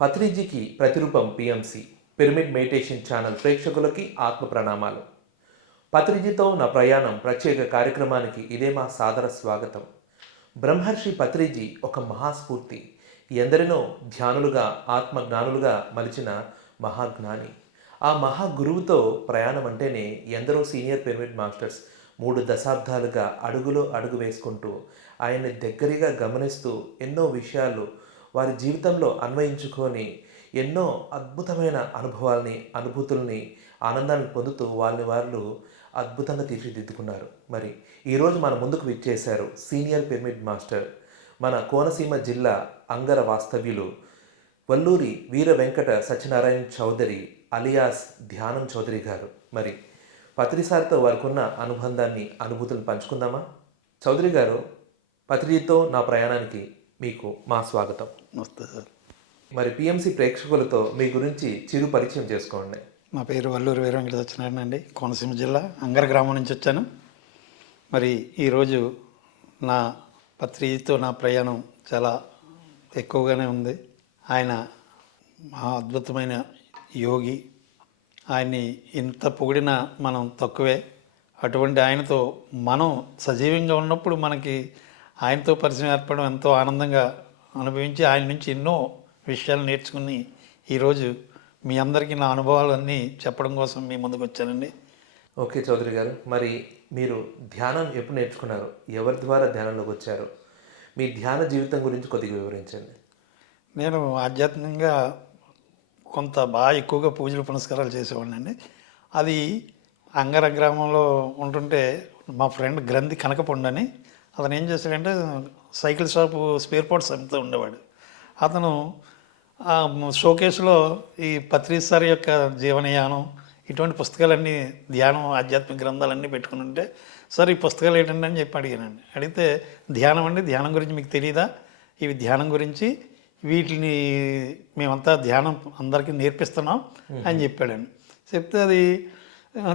పత్రిజీకి ప్రతిరూపం PMC pyramid meditation channel ప్రేక్షకులకి ఆత్మ ప్రణామాలు. పత్రిజీతో నా ప్రయాణం ప్రత్యేక కార్యక్రమానికి ఇదే మా సాదర స్వాగతం. బ్రహ్మర్షి పత్రిజీ ఒక మహాస్ఫూర్తి, ఎందరినో ధ్యానులుగా ఆత్మజ్ఞానులుగా మలిచిన మహాజ్ఞాని. ఆ మహాగురువుతో ప్రయాణం అంటేనే ఎందరో సీనియర్ పిరమిడ్ మాస్టర్స్ 3 దశాబ్దాలుగా అడుగులో అడుగు వేసుకుంటూ ఆయన్ని దగ్గరగా గమనిస్తూ ఎన్నో విషయాలు వారి జీవితంలో అన్వయించుకొని ఎన్నో అద్భుతమైన అనుభూతుల్ని ఆనందాన్ని పొందుతూ వాళ్ళు అద్భుతంగా తీర్చిదిద్దుకున్నారు. మరి ఈరోజు మన ముందుకు విచ్చేశారు సీనియర్ పిరమిడ్ మాస్టర్, మన కోనసీమ జిల్లా అంగర వాస్తవ్యులు వల్లూరి వీర వెంకట సత్యనారాయణ చౌదరి అలియాస్ ధ్యానం చౌదరి గారు. మరి పత్రిసారితో వారికున్న అనుభూతులను పంచుకుందామా? చౌదరి గారు, పత్రిజీతో నా ప్రయాణానికి మీకు మా స్వాగతం. నమస్తే సార్. మరి పిఎంసి ప్రేక్షకులతో మీ గురించి చిరు పరిచయం చేసుకోండి. నా పేరు వల్లూరి వీర వెంకట సత్యనారాయణ అండి. కోనసీమ జిల్లా అంగర గ్రామం నుంచి వచ్చాను. మరి ఈరోజు నా పత్రిజీతో నా ప్రయాణం చాలా ఎక్కువగానే ఉంది. ఆయన మహా అద్భుతమైన యోగి. ఆయన్ని ఇంత పొగిడినా మనం తక్కువే. అటువంటి ఆయనతో మనం సజీవంగా ఉన్నప్పుడు మనకి ఆయనతో పరిచయం ఏర్పడడం ఎంతో ఆనందంగా అనుభవించి ఆయన నుంచి ఎన్నో విషయాలు నేర్చుకుని ఈరోజు మీ అందరికీ నా అనుభవాలన్నీ చెప్పడం కోసం మీ ముందుకు వచ్చానండి. ఓకే చౌదరి గారు, మరి మీరు ధ్యానం ఎప్పుడు నేర్చుకున్నారు? ఎవరి ద్వారా ధ్యానంలోకి వచ్చారు? మీ ధ్యాన జీవితం గురించి కొద్దిగా వివరించండి. నేను ఆధ్యాత్మికంగా కొంత బాగా ఎక్కువగా పూజలు పునస్కారాలు చేసేవాడిని అండి. అది అంగర గ్రామంలో ఉంటుంటే మా ఫ్రెండ్ గ్రంథి కనకపొండు అని, అతను ఏం చేశాడంటే సైకిల్ షాపు స్పేర్ పార్ట్స్ అమ్ముతూ ఉండేవాడు. అతను షోకేస్లో ఈ పత్రిసారి యొక్క జీవనయానం ఇటువంటి పుస్తకాలన్నీ ధ్యానం ఆధ్యాత్మిక గ్రంథాలన్నీ పెట్టుకుని ఉంటే, సార్ ఈ పుస్తకాలు ఏంటండి అని చెప్పి అడిగానండి. అడిగితే ధ్యానం అండి, ధ్యానం గురించి మీకు తెలియదా? ఇవి ధ్యానం గురించి, వీటిని మేమంతా ధ్యానం అందరికీ నేర్పిస్తున్నాం అని చెప్పాడండి. చెప్తే అది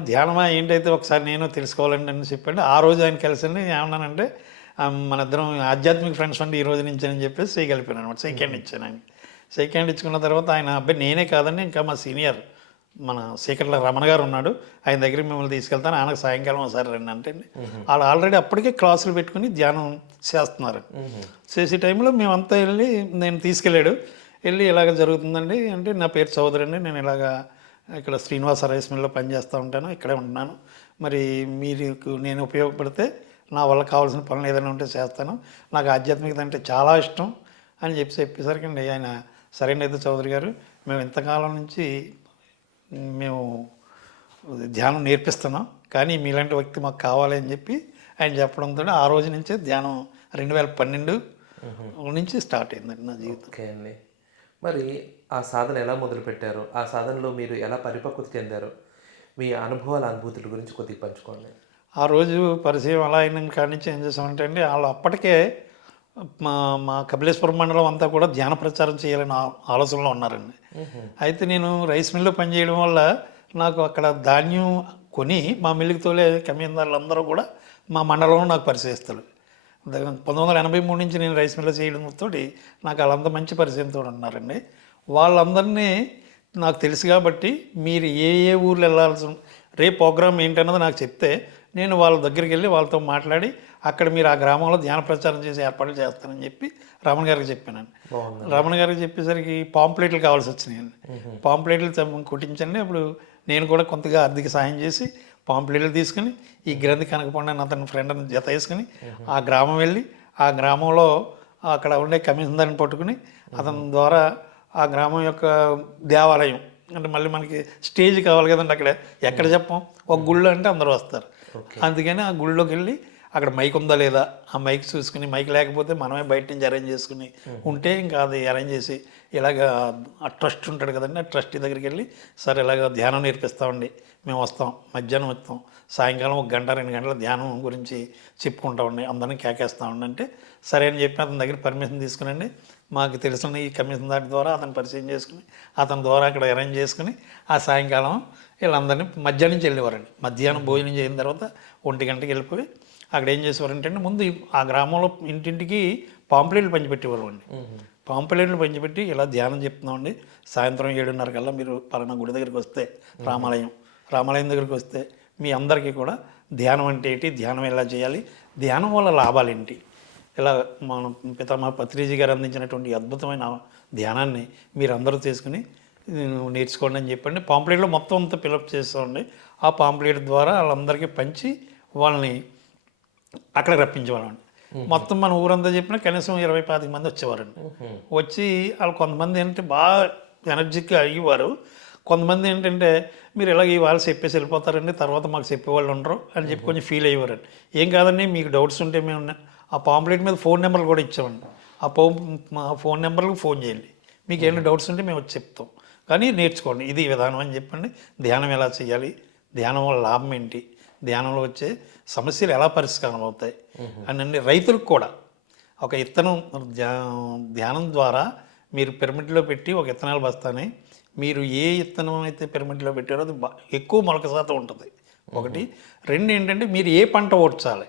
ధ్యానమా ఏంటైతే ఒకసారి నేను తెలుసుకోవాలండి అని చెప్పండి. ఆ రోజు ఆయన కలిసండి ఏమన్నానంటే, మన ఇద్దరం ఆధ్యాత్మిక ఫ్రెండ్స్ అండి ఈ రోజు నుంచి అని చెప్పేసి చేయగలిపాను అనమాట. సెకండ్ ఇచ్చాను ఆయన. సెకండ్ ఇచ్చుకున్న తర్వాత ఆయన అబ్బాయి నేనే కాదండి, ఇంకా మా సీనియర్ మన సీకర్ల రమణ గారు ఉన్నాడు, ఆయన దగ్గరికి మిమ్మల్ని తీసుకెళ్తాను, ఆయనకు సాయంకాలం ఒకసారి రండి అంటే వాళ్ళు ఆల్రెడీ అప్పటికే క్లాసులు పెట్టుకుని ధ్యానం చేస్తున్నారు. చేసే టైంలో మేమంతా వెళ్ళి నేను తీసుకెళ్ళాడు. వెళ్ళి ఇలాగ జరుగుతుందండి అంటే, నా పేరు చౌదరి అండి, నేను ఇలాగా ఇక్కడ శ్రీనివాస రైస్ మిల్లో పనిచేస్తూ ఉంటాను, ఇక్కడే ఉంటున్నాను, మరి మీకు నేను ఉపయోగపడితే నా వల్ల కావాల్సిన పనులు ఏదైనా ఉంటే చేస్తాను, నాకు ఆధ్యాత్మికత అంటే చాలా ఇష్టం అని చెప్పేసరికి అండి ఆయన సరైన అయితే చౌదరి గారు, మేము ఇంతకాలం నుంచి మేము ధ్యానం నేర్పిస్తున్నాం, కానీ మీలాంటి వ్యక్తి మాకు కావాలి అని చెప్పి ఆయన చెప్పడంతో ఆ రోజు నుంచే ధ్యానం 2012 నుంచి స్టార్ట్ అయిందండి నా జీవితం. ఓకే అండి, మరి ఆ సాధన ఎలా మొదలుపెట్టారు? ఆ సాధనలో మీరు ఎలా పరిపక్వత చెందారు? మీ అనుభూతుల గురించి కొద్దిగా పంచుకోండి. ఆ రోజు పరిచయం అలా అయిన కాడి నుంచి ఏం చేసామంటే అండి, వాళ్ళు అప్పటికే మా కపిలేశ్వరం మండలం అంతా కూడా ధ్యాన ప్రచారం చేయాలని ఆలోచనలో ఉన్నారండి. అయితే నేను రైస్ మిల్లో పనిచేయడం వల్ల నాకు అక్కడ ధాన్యం కొని మా మిల్లుకి తోలే కమీందారులు అందరూ కూడా మా మండలంలో నాకు పరిచయిస్తారు. 1983 నుంచి నేను రైస్ మిల్లో చేయడంతో నాకు వాళ్ళంతా మంచి పరిచయంతో ఉన్నారండి. వాళ్ళందరినీ నాకు తెలుసు కాబట్టి మీరు ఏ ఊర్లు వెళ్ళాల్సి రేపు ప్రోగ్రామ్ ఏంటన్నది నాకు చెప్తే నేను వాళ్ళ దగ్గరికి వెళ్ళి వాళ్ళతో మాట్లాడి అక్కడ మీరు ఆ గ్రామంలో ధ్యాన ప్రచారం చేసి ఏర్పాట్లు చేస్తానని చెప్పి రమణ గారికి చెప్పానండి. రమణ గారికి చెప్పేసరికి పాంప్లెట్లు కావాల్సి వచ్చినాయండి. పాంప్లెట్లు కుట్టించండి. అప్పుడు నేను కూడా కొంతగా ఆర్థిక సాయం చేసి పాంప్లెట్లు తీసుకుని ఈ గ్రంథి కనకపొండ అతని ఫ్రెండ్ అని జత వేసుకుని ఆ గ్రామం వెళ్ళి ఆ గ్రామంలో అక్కడ ఉండే కమిషనర్ని పట్టుకుని అతని ద్వారా ఆ గ్రామం యొక్క దేవాలయం అంటే మళ్ళీ మనకి స్టేజ్ కావాలి కదండి, అక్కడ ఎక్కడ చెప్పం, ఒక గుళ్ళు అంటే అందరూ వస్తారు, అందుకని ఆ గుళ్ళోకి వెళ్ళి అక్కడ మైక్ ఉందా లేదా ఆ మైక్ చూసుకుని, మైక్ లేకపోతే మనమే బయట నుంచి అరేంజ్ చేసుకుని ఉంటే ఇంకా అది అరేంజ్ చేసి ఇలాగ ఆ ట్రస్ట్ ఉంటాడు కదండి, ఆ ట్రస్టీ దగ్గరికి వెళ్ళి సార్ ఇలాగ ధ్యానం నేర్పిస్తామండి, మేము వస్తాం, మధ్యాహ్నం వస్తాం, సాయంకాలం 1 గంట 2 గంటల ధ్యానం గురించి చెప్పుకుంటామండి, అందరినీ కేకేస్తామండి అంటే సరే అని చెప్పి అతని దగ్గర పర్మిషన్ తీసుకునండి. మాకు తెలిసిన ఈ కమిషన్ దాటి ద్వారా అతను పరిచయం చేసుకుని అతని ద్వారా అక్కడ అరేంజ్ చేసుకుని ఆ సాయంకాలం వీళ్ళందరినీ మధ్యాహ్నం నుంచి వెళ్ళేవారండి. మధ్యాహ్నం భోజనం చేసిన తర్వాత 1 గంటకి వెళ్ళిపోయి అక్కడ ఏం చేసేవారంటే ముందు ఆ గ్రామంలో ఇంటింటికి పాంప్లెట్లు పంచిపెట్టేవారు అండి. పాంప్లెట్లు పంచిపెట్టి ఇలా ధ్యానం చెప్తున్నామండి. సాయంత్రం 7:30 కల్లా మీరు పలానా గుడి దగ్గరికి వస్తే రామాలయం దగ్గరికి వస్తే మీ అందరికీ కూడా ధ్యానం అంటే ఏంటి, ధ్యానం ఎలా చేయాలి, ధ్యానం వల్ల లాభాలు ఏంటి, ఇలా మన పితామహ పత్రిజీ గారు అందించినటువంటి అద్భుతమైన ధ్యానాన్ని మీరు అందరూ తీసుకుని నేర్చుకోండి అని చెప్పండి. పాంప్లెట్లో మొత్తం అంతా ఫిలప్ చేస్తామండి. ఆ పాంప్లెట్ ద్వారా వాళ్ళందరికీ పంచి వాళ్ళని అక్కడ రప్పించేవాళ్ళండి. మొత్తం మన ఊరంతా చెప్పినా కనీసం 20-25 మంది వచ్చేవారండి. వచ్చి వాళ్ళు కొంతమంది ఏంటంటే బాగా ఎనర్జీగా అయ్యేవారు. కొంతమంది ఏంటంటే మీరు ఇలాగ ఇవాళ చెప్పేసి వెళ్ళిపోతారండి, తర్వాత మాకు చెప్పేవాళ్ళు ఉండరు అని చెప్పి కొంచెం ఫీల్ అయ్యేవారండి. ఏం కాదండి, మీకు డౌట్స్ ఉంటే మేము ఆ పాంప్లెట్ మీద ఫోన్ నెంబర్లు కూడా ఇచ్చామండి. మా ఫోన్ నెంబర్లకు ఫోన్ చేయండి, మీకు ఏమైనా డౌట్స్ ఉంటే మేము వచ్చి చెప్తాం, కానీ నేర్చుకోండి, ఇది విధానం అని చెప్పండి. ధ్యానం ఎలా చేయాలి, ధ్యానం వల్ల లాభం ఏంటి, ధ్యానంలో వచ్చే సమస్యలు ఎలా పరిష్కారం అవుతాయి అని రైతులకు కూడా ఒక ఇత్తనం ధ్యానం ద్వారా మీరు పిరమిడ్లో పెట్టి ఒక ఇత్తనాలు బస్తానే మీరు ఏ ఇత్తనం అయితే పిరమిడ్లో పెట్టారో అది ఎక్కువ మొలక శాతం ఉంటుంది. ఒకటి. రెండు ఏంటంటే మీరు ఏ పంట ఓడ్చాలి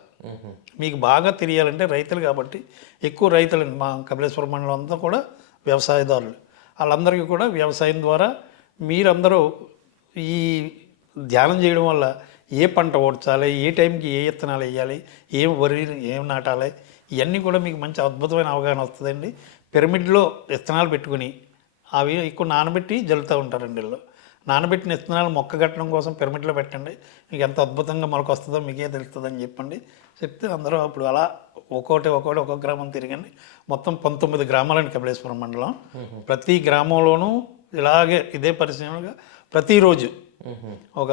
మీకు బాగా తెలియాలంటే రైతులు కాబట్టి ఎక్కువ రైతులు మా కపిలేశ్వరం మండలం అంతా కూడా వ్యవసాయదారులు. వాళ్ళందరికీ కూడా వ్యవసాయం ద్వారా మీరందరూ ఈ ధ్యానం చేయడం వల్ల ఏ పంట ఓడ్చాలి, ఏ టైంకి ఏ విత్తనాలు వేయాలి, ఏం వరి ఏం నాటాలి, ఇవన్నీ కూడా మీకు మంచి అద్భుతమైన అవగాహన వస్తుందండి. పిరమిడ్లో విత్తనాలు పెట్టుకుని అవి ఎక్కువ నానబెట్టి జల్లుతూ ఉంటారండి. వీళ్ళు నానబెట్టిన విత్తనాలు మొక్క కట్టడం కోసం పిరమిడ్లో పెట్టండి, మీకు ఎంత అద్భుతంగా మొలక వస్తుందో మీకే తెలుస్తుందని చెప్పండి. చెప్తే అందరూ అప్పుడు అలా ఒక్కొక్క గ్రామం తిరిగండి. మొత్తం 19 గ్రామాలండి కపిలేశ్వరం మండలం. ప్రతి గ్రామంలోనూ ఇలాగే ఇదే పరిచయంగా ప్రతిరోజు ఒక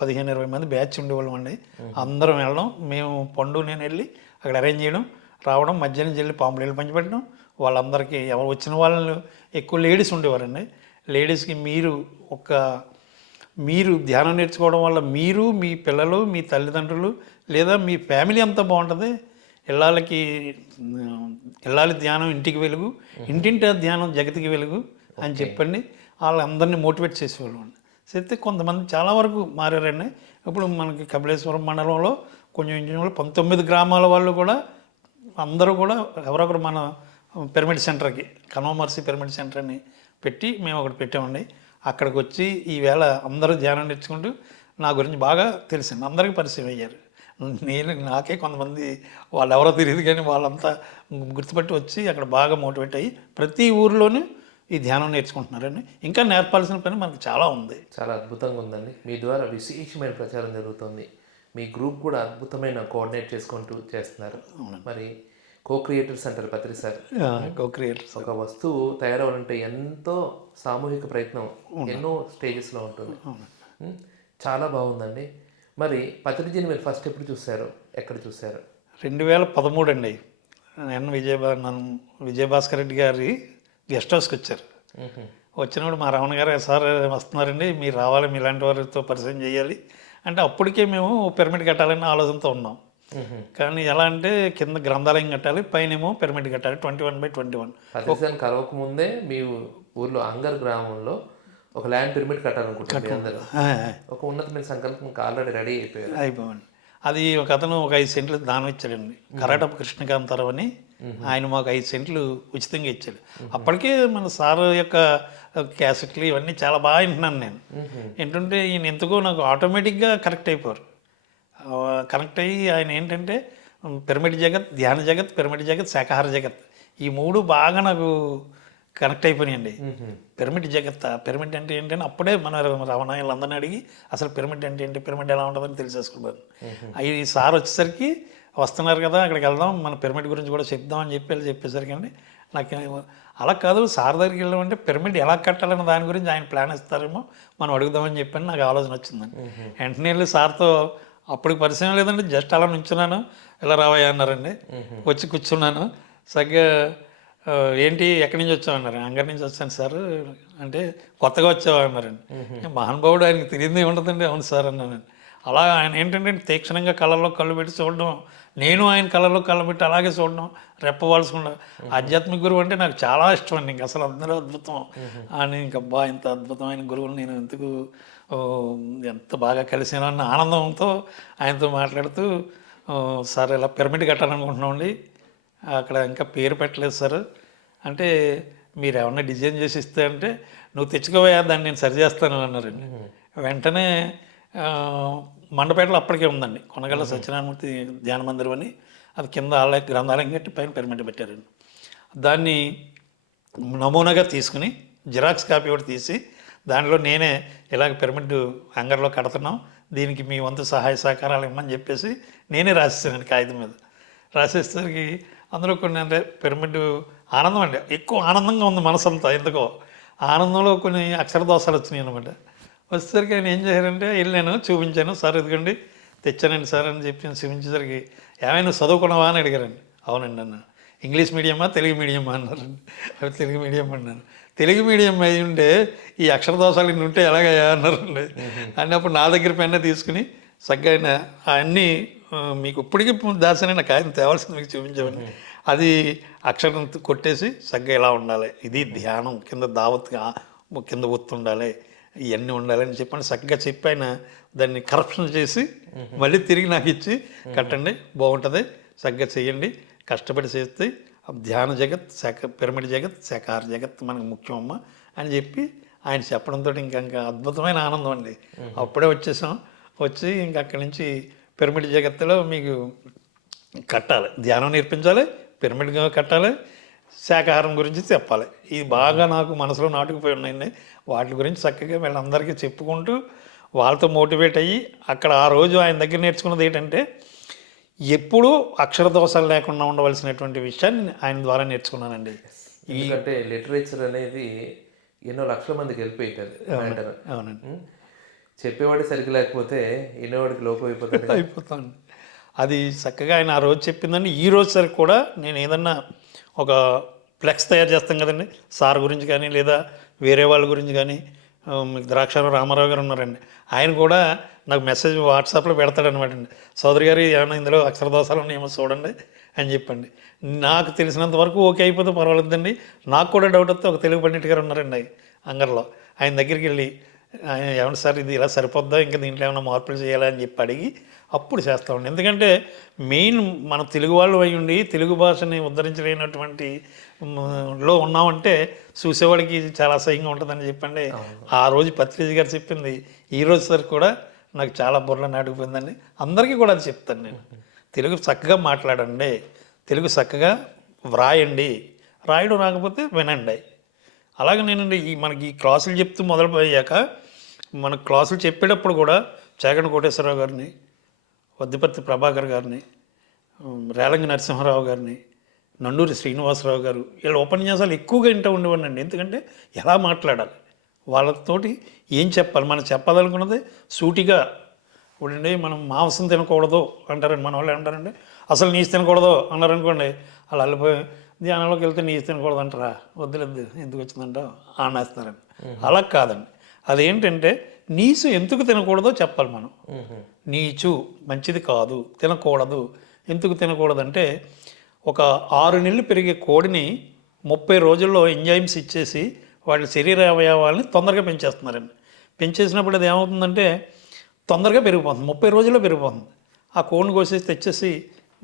15-20 మంది బ్యాచ్ ఉండేవాళ్ళం అండి. అందరం వెళ్ళడం, మేము నేను వెళ్ళి అక్కడ అరేంజ్ చేయడం, రావడం, మధ్యాహ్నం వెళ్ళి పాంప్లెట్లు పంచిపెట్టడం. వాళ్ళందరికీ ఎవరు వచ్చిన వాళ్ళు ఎక్కువ లేడీస్ ఉండేవారండి. లేడీస్కి మీరు ధ్యానం నేర్చుకోవడం వల్ల మీరు, మీ పిల్లలు, మీ తల్లిదండ్రులు లేదా మీ ఫ్యామిలీ అంతా బాగుంటుంది. ఇళ్ళాలి ధ్యానం ఇంటికి వెలుగు, ఇంటింటి ధ్యానం జగతికి వెలుగు అని చెప్పండి. వాళ్ళందరినీ మోటివేట్ చేసేవాళ్ళు అండి. చెప్తే కొంతమంది చాలా వరకు మారారండి. ఇప్పుడు మనకి కపిలేశ్వరం మండలంలో కొంచెం 19 గ్రామాల వాళ్ళు కూడా అందరూ కూడా ఎవరొకరు మన పిరమిడ్ సెంటర్కి కన్వమర్సి పిరమిడ్ సెంటర్ అని పెట్టి మేము ఒకటి పెట్టామండి. అక్కడికి వచ్చి ఈవేళ అందరూ ధ్యానం నేర్చుకుంటూ నా గురించి బాగా తెలిసింది, అందరికీ పరిచయం అయ్యారు. నాకే కొంతమంది వాళ్ళు ఎవరో తెలియదు కానీ వాళ్ళంతా గుర్తుపట్టి వచ్చి అక్కడ బాగా మోటివేట్ అయ్యి ప్రతి ఊరిలోనూ ఈ ధ్యానం నేర్చుకుంటున్నారండి. ఇంకా నేర్పాల్సిన పని మనకు చాలా ఉంది. చాలా అద్భుతంగా ఉందండి. మీ ద్వారా విశేషమైన ప్రచారం జరుగుతుంది. మీ గ్రూప్ కూడా అద్భుతమైన కోఆర్డినేట్ చేసుకుంటూ చేస్తున్నారు. మరి కో-క్రియేటర్స్ అంటారు పత్రి సార్. కో-క్రియేటర్స్ ఒక వస్తువు తయారవ్వాలంటే ఎంతో సామూహిక ప్రయత్నం ఎన్నో స్టేజెస్లో ఉంటుంది. చాలా బాగుందండి. మరి పత్రిజీని మీరు ఫస్ట్ ఎప్పుడు చూశారు, ఎక్కడ చూశారు? 2013 అండి. నన్ను విజయభాస్కర్ రెడ్డి గారి గెస్ట్ హౌస్కి వచ్చారు. వచ్చినప్పుడు మా రమణ గారు సార్ వస్తున్నారండి, మీరు రావాలి, మీలాంటి వారితో పరిచయం చేయాలి అంటే అప్పటికే మేము పిరమిడ్ కట్టాలని ఆలోచనతో ఉన్నాం. కానీ ఎలా అంటే కింద గ్రంథాలయం కట్టాలి, పైనేమో పిరమిడ్ కట్టాలి 21x21. కలవక ముందే మీ ఊర్లో అంగర్ గ్రామంలో ఒక ల్యాండ్ పిరమిడ్ కట్టాలనుకుంటున్నారు. ఒక ఉన్నతమైన సంకల్పం ఆల్రెడీ రెడీ అయిపోయింది. అది ఒక అతను ఒక 5 సెంట్లు దానం ఇచ్చాడండి. కరాటపు కృష్ణకాంతరావు అని ఆయన మాకు 5 సెంట్లు ఉచితంగా ఇచ్చాడు. అప్పటికే మన సార్ యొక్క క్యాసెట్లు ఇవన్నీ చాలా బాగా వింటున్నాను నేను. ఏంటంటే ఈయన ఎందుకో నాకు ఆటోమేటిక్గా కనెక్ట్ అయిపోయారు. కనెక్ట్ అయ్యి ఆయన ఏంటంటే పిరమిడ్ జగత్, ధ్యాన జగత్, పిరమిడ్ జగత్, శాకాహార జగత్, ఈ 3 బాగా నాకు కనెక్ట్ అయిపోయినాయండి. పిరమిడ్ జగత్, పిరమిడ్ అంటే ఏంటంటే అప్పుడే మన రమణాయిలందరినీ అడిగి అసలు పిరమిడ్ అంటే ఏంటి, పిరమిడ్ ఎలా ఉంటుందని తెలిసేసుకున్నాను. ఈ సార్ వచ్చేసరికి వస్తున్నారు కదా అక్కడికి వెళ్దాం, మన పిరమిడ్ గురించి కూడా చెప్దామని చెప్పేసరికి అండి నాకు అలా కాదు, సార్ దగ్గరికి వెళ్ళామంటే పిరమిడ్ ఎలా కట్టాలన్న దాని గురించి ఆయన ప్లాన్ ఇస్తారేమో మనం అడుగుదామని చెప్పని నాకు ఆలోచన వచ్చిందండి. వెంటనే వెళ్ళి సార్తో అప్పటికి పరిచయం లేదండి, జస్ట్ అలా నుంచున్నాను, ఇలా రావయ్యా అన్నారండి. వచ్చి కూర్చున్నాను. సరిగ్గా ఏంటి ఎక్కడి నుంచి వచ్చామన్నారు. అంగడి నుంచి వచ్చాను సార్ అంటే కొత్తగా వచ్చావా అన్నారండి. మహానుభావుడు ఆయనకి తెలియదే ఉంటుందండి. అవును సార్ అన్నానండి. అలా ఆయన ఏంటంటే తీక్షణంగా కళ్ళల్లో కళ్ళు పెట్టి చూడడం, నేను ఆయన కళ్ళల్లో కళ్ళు పెట్టి అలాగే చూడడం, రెప్పవాల్సుకుండా. ఆధ్యాత్మిక గురువు అంటే నాకు చాలా ఇష్టం అండి. ఇంక అసలు అందరూ అద్భుతం అని, ఇంకబ్బా ఇంత అద్భుతమైన గురువుని నేను ఎంత బాగా కలిసాను అన్న ఆనందంతో ఆయనతో మాట్లాడుతూ, సార్ ఇలా పిరమిడ్ కట్టాలనుకుంటున్నామండి, అక్కడ ఇంకా పేరు పెట్టలేదు సార్, అంటే మీరు ఏమన్నా డిజైన్ చేసి ఇస్తే అంటే నువ్వు తెచ్చుకోవా దాన్ని నేను సరి చేస్తాను అన్నారండి. వెంటనే ఆ, మండపేటలో అప్పటికే ఉందండి కొనగల సత్యనారాయణమూర్తి ధ్యాన మందిరం అని, అది కింద ఆలయ గ్రంథాలయం కట్టి పైన పిరమిడ్ పెట్టారండి. దాన్ని నమూనాగా తీసుకుని జిరాక్స్ కాపీ ఒకటి తీసి దానిలో నేనే ఇలాగ పిరమిడ్ హంగర్లో కడుతున్నాం, దీనికి మీ వంతు సహాయ సహకారాలు ఇమ్మని చెప్పేసి నేనే రాసేసానండి కాగితం మీద. రాసేసరికి అందులో కొన్ని అంటే పిరమిడ్ ఆనందం అండి, ఎక్కువ ఆనందంగా ఉంది మనసంతా. ఎందుకో ఆనందంలో కొన్ని అక్షర దోషాలు వచ్చినాయి అనమాట. వచ్చేసరికి ఆయన ఏం చేశారంటే వెళ్ళాను, చూపించాను, సార్ ఇదిగోండి తెచ్చానండి సార్ అని చెప్పి చూపించేసరికి ఏమైనా చదువుకున్నావా అని అడిగారండి. అవునండి అన్న. ఇంగ్లీష్ మీడియమా తెలుగు మీడియమా అన్నారండి. అవి తెలుగు మీడియం అన్నాను. తెలుగు మీడియం అయి ఉంటే ఈ అక్షర దోషాలు ఇన్ని ఉంటే ఎలాగయ్యా అన్నారండి. అన్నప్పుడు నా దగ్గర పెన్ను తీసుకుని చక్కగా అన్నీ మీకు ఇప్పటికీ దాసనే నాకు ఆయన తేవాల్సింది మీకు చూపించామని, అది అక్షరం కొట్టేసి చక్కగా ఇలా ఉండాలి, ఇది ధ్యానం కింద దావత్గా కింద ఒత్తు ఉండాలి, ఇవన్నీ ఉండాలని చెప్పని చక్కగా చెప్పి ఆయన దాన్ని కరప్షన్ చేసి మళ్ళీ తిరిగి నాకు ఇచ్చి కట్టండి బాగుంటుంది, చక్కగా చేయండి, కష్టపడి చేస్తే ధ్యాన జగత్ పిరమిడ్ జగత్ శాకాహార జగత్ మనకు ముఖ్యమమ్మ అని చెప్పి ఆయన చెప్పడంతో ఇంకా అద్భుతమైన ఆనందం అండి. అప్పుడే వచ్చేసాం. వచ్చి ఇంక అక్కడి నుంచి పిరమిడ్ జగత్తులో మీకు కట్టాలి, ధ్యానం నేర్పించాలి, పిరమిడ్గా కట్టాలి, శాకాహారం గురించి చెప్పాలి. ఇది బాగా నాకు మనసులో నాటుకుపోయి ఉన్నాయండి. వాటి గురించి చక్కగా వీళ్ళందరికీ చెప్పుకుంటూ వాళ్ళతో మోటివేట్ అయ్యి అక్కడ ఆ రోజు ఆయన దగ్గర నేర్చుకున్నది ఏంటంటే ఎప్పుడూ అక్షర దోషాలు లేకుండా ఉండవలసినటువంటి విషయాన్ని ఆయన ద్వారా నేర్చుకున్నానండి. ఎందుకంటే లిటరేచర్ అనేది ఎన్నో లక్షల మందికి వెళ్ళిపోయింది. అవునండి. చెప్పేవాడు సరిగ్గా లేకపోతే వినేవాడికి లోపం అయిపోతాను. అది చక్కగా ఆయన ఆ రోజు చెప్పిందని ఈ రోజు సరికి కూడా నేను ఏదన్నా ఒక ఫ్లెక్స్ తయారు చేస్తాం కదండి, సార్ గురించి కానీ లేదా వేరే వాళ్ళ గురించి కానీ, మీకు ద్రాక్షారావు రామారావు గారు ఉన్నారండి, ఆయన కూడా నాకు మెసేజ్ వాట్సాప్లో పెడతాడనమాట అండి, సోదరి గారు ఏమైనా ఇందులో అక్షర దోషాలు ఉన్నాయేమో చూడండి అని చెప్పండి. నాకు తెలిసినంత వరకు ఓకే అయిపోతే పర్వాలేదండి. నాకు కూడా డౌట్ వస్తే ఒక తెలుగు పండిట్ గారు ఉన్నారండి అంగర్లో, ఆయన దగ్గరికి వెళ్ళి ఏమన్నా సార్ ఇది ఇలా సరిపోద్దా, ఇంకా దీంట్లో ఏమైనా మార్పులు చేయాలా అని చెప్పి అడిగి అప్పుడు చేస్తామండి. ఎందుకంటే మెయిన్ మనం తెలుగు వాళ్ళు అయి ఉండి తెలుగు భాషని ఉద్ధరించలేనటువంటి లో ఉన్నామంటే చూసేవాడికి చాలా అసహ్యంగా ఉంటుందని చెప్పండి. ఆ రోజు పత్రిజీ గారు చెప్పింది ఈ రోజు సరికి కూడా నాకు చాలా బుర్రలో నాటుకుపోయిందండి. అందరికీ కూడా అది చెప్తాను నేను, తెలుగు చక్కగా మాట్లాడండి, తెలుగు చక్కగా వ్రాయండి, రాయడం రాకపోతే వినండి. అలాగే నేనండి మనకి ఈ క్లాసులు చెప్తూ మొదలుపోయాక మన క్లాసులు చెప్పేటప్పుడు కూడా చాగంటి కోటేశ్వరరావు గారిని, వద్దిపర్తి ప్రభాకర్ గారిని, రేలంగి నరసింహారావు గారిని, నండూరి శ్రీనివాసరావు గారు, వీళ్ళ ఉపన్యాసాలు ఎక్కువగా వింటూ ఉండేవాడినండి. ఎందుకంటే ఎలా మాట్లాడాలి, వాళ్ళతోటి ఏం చెప్పాలి, మనం చెప్పాలనుకున్నది సూటిగా ఉండండి. మనం మాంసం తినకూడదు అంటారండి, మన వాళ్ళు అంటారండి అసలు నీసు తినకూడదు అన్నారనుకోండి, అలా వెళ్ళిపోయి ధ్యానంలోకి వెళ్తే నీసు తినకూడదు అంటారా, వద్దులేదు ఎందుకు వచ్చిందంటో ఆనేస్తారండి. అలా కాదండి, అదేంటంటే నీసు ఎందుకు తినకూడదో చెప్పాలి మనం. నీచు మంచిది కాదు, తినకూడదు. ఎందుకు తినకూడదంటే ఒక 6 నెలలు పెరిగే కోడిని 30 రోజుల్లో ఎంజైమ్స్ ఇచ్చేసి వాళ్ళ శరీర అవయవాల్ని తొందరగా పెంచేస్తున్నారండి. పెంచేసినప్పుడు అది ఏమవుతుందంటే తొందరగా పెరిగిపోతుంది, 30 రోజుల్లో పెరిగిపోతుంది. ఆ కోడిని కోసేసి తెచ్చేసి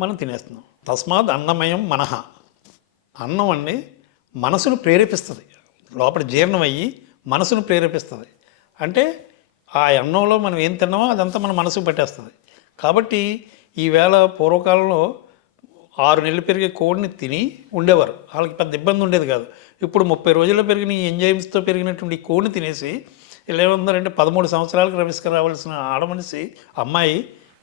మనం తినేస్తున్నాం. తస్మాత్ అన్నమయం మనహ, అన్నం అండి మనసును ప్రేరేపిస్తుంది, లోపల జీర్ణం అయ్యి మనసును ప్రేరేపిస్తుంది. అంటే ఆ అన్నంలో మనం ఏం తిన్నామో అదంతా మన మనసుకు పట్టేస్తుంది. కాబట్టి ఈవేళ పూర్వకాలంలో 6 నెలలు పెరిగే కోడిని తిని ఉండేవారు, వాళ్ళకి పెద్ద ఇబ్బంది ఉండేది కాదు. ఇప్పుడు 30 రోజుల్లో పెరిగిన ఈ ఎంజైమ్స్తో పెరిగినటువంటి ఈ కోడిని తినేసి ఇలా ఏమంటారంటే 13 సంవత్సరాలకు రవిస్కర్ రావాల్సిన ఆడమనిషి అమ్మాయి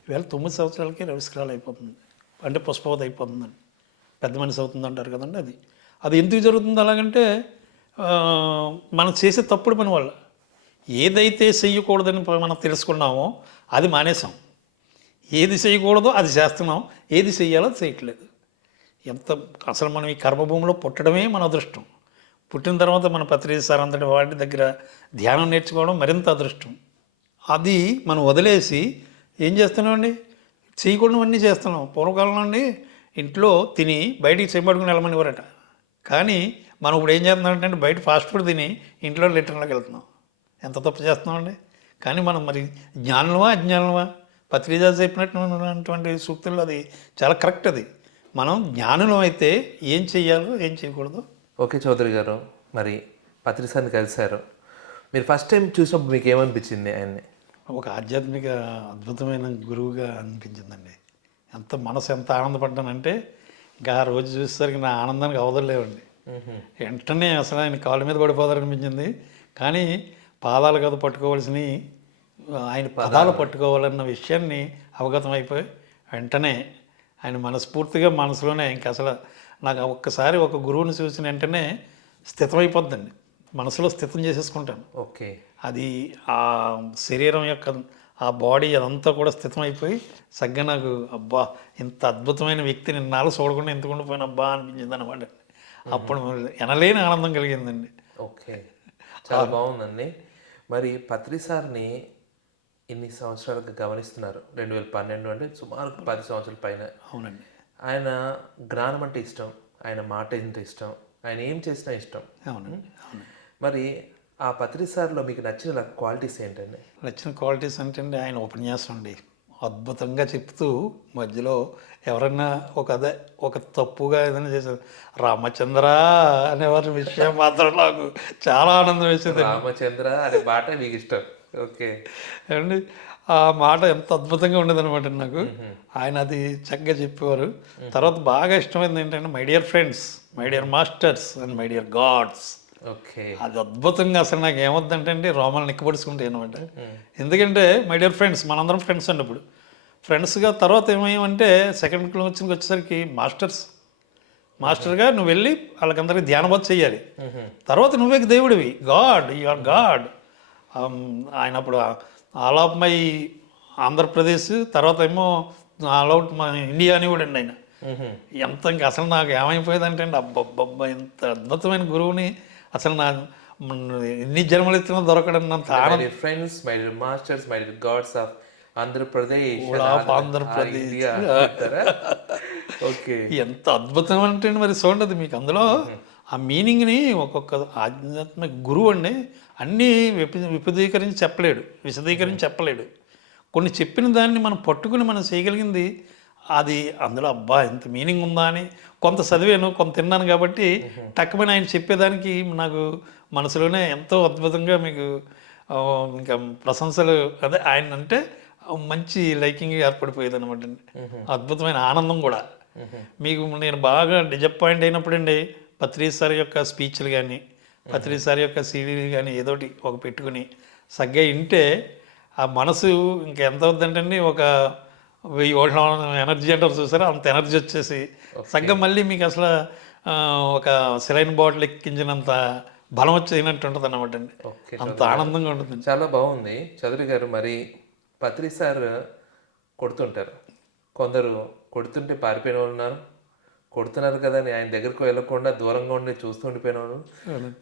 ఈవేళ 9 సంవత్సరాలకే రవిస్కరాలు అయిపోతుంది, అంటే పుష్పవతి అయిపోతుందండి, పెద్ద మనిషి అవుతుంది అంటారు కదండి. అది ఎందుకు జరుగుతుంది అలాగంటే మనం చేసే తప్పుడు పని వల్ల. ఏదైతే చేయకూడదని మనం తెలుసుకున్నామో అది మానేసాం, ఏది చేయకూడదో అది చేస్తున్నాం, ఏది చెయ్యాలో చేయట్లేదు. అసలు మనం ఈ కర్మభూమిలో పుట్టడమే మన అదృష్టం. పుట్టిన తర్వాత మన పత్రిక సార్ అంతటి వాటి దగ్గర ధ్యానం నేర్చుకోవడం మరింత అదృష్టం. అది మనం వదిలేసి ఏం చేస్తున్నామండి, చేయకూడనివన్నీ చేస్తున్నాం. పూర్వకాలం నుండి ఇంట్లో తిని బయటికి చెంబడుకుని వెళ్ళమనివ్వరట, కానీ మనం ఇప్పుడు ఏం చేస్తున్నామంటే బయట ఫాస్ట్ ఫుడ్ తిని ఇంట్లో లిటర్లోకి వెళ్తున్నాం. ఎంత తప్పు చేస్తున్నామండి. కానీ మనం మరి జ్ఞానులమా అజ్ఞానులమా, పత్రిజా చెప్పినటువంటి సూక్తుల్లో అది చాలా కరెక్ట్. అది మనం జ్ఞానులం అయితే ఏం చెయ్యాలో ఏం చేయకూడదో ఓకే చౌదరి గారు, మరి పత్రి సార్ని కలిశారు. మీరు ఫస్ట్ టైం చూసినప్పుడు మీకు ఏమనిపించింది ఆయన్ని? ఒక ఆధ్యాత్మిక అద్భుతమైన గురువుగా అనిపించిందండి. మనసు ఎంత ఆనందపడ్డానంటే ఇంకా ఆ రోజు చూసేసరికి నా ఆనందానికి అవదలేవండి. వెంటనే అసలు ఆయన కాళ్ళ మీద పడిపోతారనిపించింది. కానీ పాదాలు కదా పట్టుకోవాల్సినవి, ఆయన పదాలు పట్టుకోవాలన్న విషయాన్ని అవగతం అయిపోయి వెంటనే ఆయన మనస్ఫూర్తిగా మనసులోనే ఇంక అసలు నాకు ఒక్కసారి ఒక గురువుని చూసిన వెంటనే స్థితమైపోద్దండి. మనసులో స్థితం చేసేసుకుంటాను. ఓకే. అది ఆ శరీరం యొక్క ఆ బాడీ అదంతా కూడా స్థితమైపోయి సగ్గా నాకు అబ్బా ఇంత అద్భుతమైన వ్యక్తిని నాలుగు చూడకుండా ఎందుకు ఉండిపోయిన అబ్బా అనిపించింది అనమాట. అప్పుడు ఎనలేని ఆనందం కలిగిందండి. ఓకే, చాలా బాగుందండి. మరి పత్రి సార్ని ఇన్ని సంవత్సరాలుగా గమనిస్తున్నారు. 2012 అంటే సుమారు 10 సంవత్సరాల పైన. అవునండి. ఆయన జ్ఞానం అంటే ఇష్టం, ఆయన మాట అంటే ఇష్టం, ఆయన ఏం చేసినా ఇష్టం. అవునండి. అవునండి. మరి ఆ పత్రి సార్లో మీకు నచ్చిన క్వాలిటీస్ ఏంటండి? నచ్చిన క్వాలిటీస్ అంటే అండి ఆయన ఉపన్యాసం అండి అద్భుతంగా చెప్తూ మధ్యలో ఎవరన్నా ఒక తప్పుగా ఏదైనా చేశారు రామచంద్ర అనేవారి విషయం మాత్రం నాకు చాలా ఆనందం వేసింది. రామచంద్ర అనే మాట మీకు ఇష్టం? ఓకే అండి. ఆ మాట ఎంత అద్భుతంగా ఉండేది అనమాట నాకు. ఆయన అది చక్కగా చెప్పేవారు. తర్వాత బాగా ఇష్టమైంది ఏంటంటే my dear friends, my dear masters and my dear God's. Okay. అది అద్భుతంగా అసలు నాకు ఏమొద్దంటే అండి రోమాలు నిక్కబడుచుకుంటాయి అనమాట. ఎందుకంటే మై డియర్ ఫ్రెండ్స్ మనందరం ఫ్రెండ్స్ అండి. ఇప్పుడు ఫ్రెండ్స్గా తర్వాత ఏమేమంటే సెకండ్ క్లాస్కి వచ్చేసరికి మాస్టర్గా నువ్వు వెళ్ళి వాళ్ళకందరికీ ధ్యానబోధ చెయ్యాలి. తర్వాత నువ్వే దేవుడివి, గాడ్, యు ఆర్ గాడ్. ఆయన అప్పుడు ఆల్ ఆఫ్ మై ఆంధ్రప్రదేశ్, తర్వాత ఏమో ఆల్ అవుట్ మై ఇండియా అని కూడా అండి ఆయన. ఇంకా అసలు నాకు ఏమైపోయేదంటే అండి అబ్బబ్బబ్బా ఇంత అద్భుతమైన గురువుని అసలు నా ఎన్ని జన్మలు ఎత్తున దొరకడన్నంత ఆనందం. Friends, my dear masters, my dear God's of Andhra Pradesh. Okay. ఎంత అద్భుతం అంటే మరి చూడండి మీకు అందులో ఆ మీనింగ్ని ఒక్కొక్క ఆధ్యాత్మిక గురువు అండి అన్నీ విశదీకరించి చెప్పలేడు. కొన్ని చెప్పిన దాన్ని మనం పట్టుకుని మనం చేయగలిగింది అది అందులో అబ్బా ఇంత మీనింగ్ ఉందా అని కొంత చదివాను, కొంత తిన్నాను కాబట్టి టక్కుమని ఆయన చెప్పేదానికి నాకు మనసులోనే ఎంతో అద్భుతంగా మీకు ఇంకా ప్రశంసలు అదే ఆయన అంటే మంచి లైకింగ్ ఏర్పడిపోయేది అనమాట అండి. అద్భుతమైన ఆనందం కూడా. మీకు నేను బాగా డిజపాయింట్ అయినప్పుడు అండి పత్రి సార్ యొక్క స్పీచ్లు కానీ పత్రి సార్ యొక్క సీడీలు కానీ ఏదోటి ఒక పెట్టుకుని సగ్గా వింటే ఆ మనసు ఇంకెంత అవుతుందంటే అండి ఒక 1000 ఓట్ల ఎనర్జీ అంటారు చూసారా, అంత ఎనర్జీ వచ్చేసి సగ్గా మళ్ళీ మీకు అసలు ఒక సెలైన్ బాటిల్ ఎక్కించినంత బలం వచ్చేసినట్టు ఉంటుంది అనమాట అండి. అంత ఆనందంగా ఉంటుంది. చాలా బాగుంది చౌదరి గారు. మరి పత్రి సార్ కొడుతుంటారు, కొందరు కొడుతుంటే పారిపోయిన వాళ్ళు ఉన్నారు, కొడుతున్నారు కదా అని ఆయన దగ్గరకు వెళ్ళకుండా దూరంగా ఉండి చూస్తూ ఉండిపోయిన వాళ్ళు,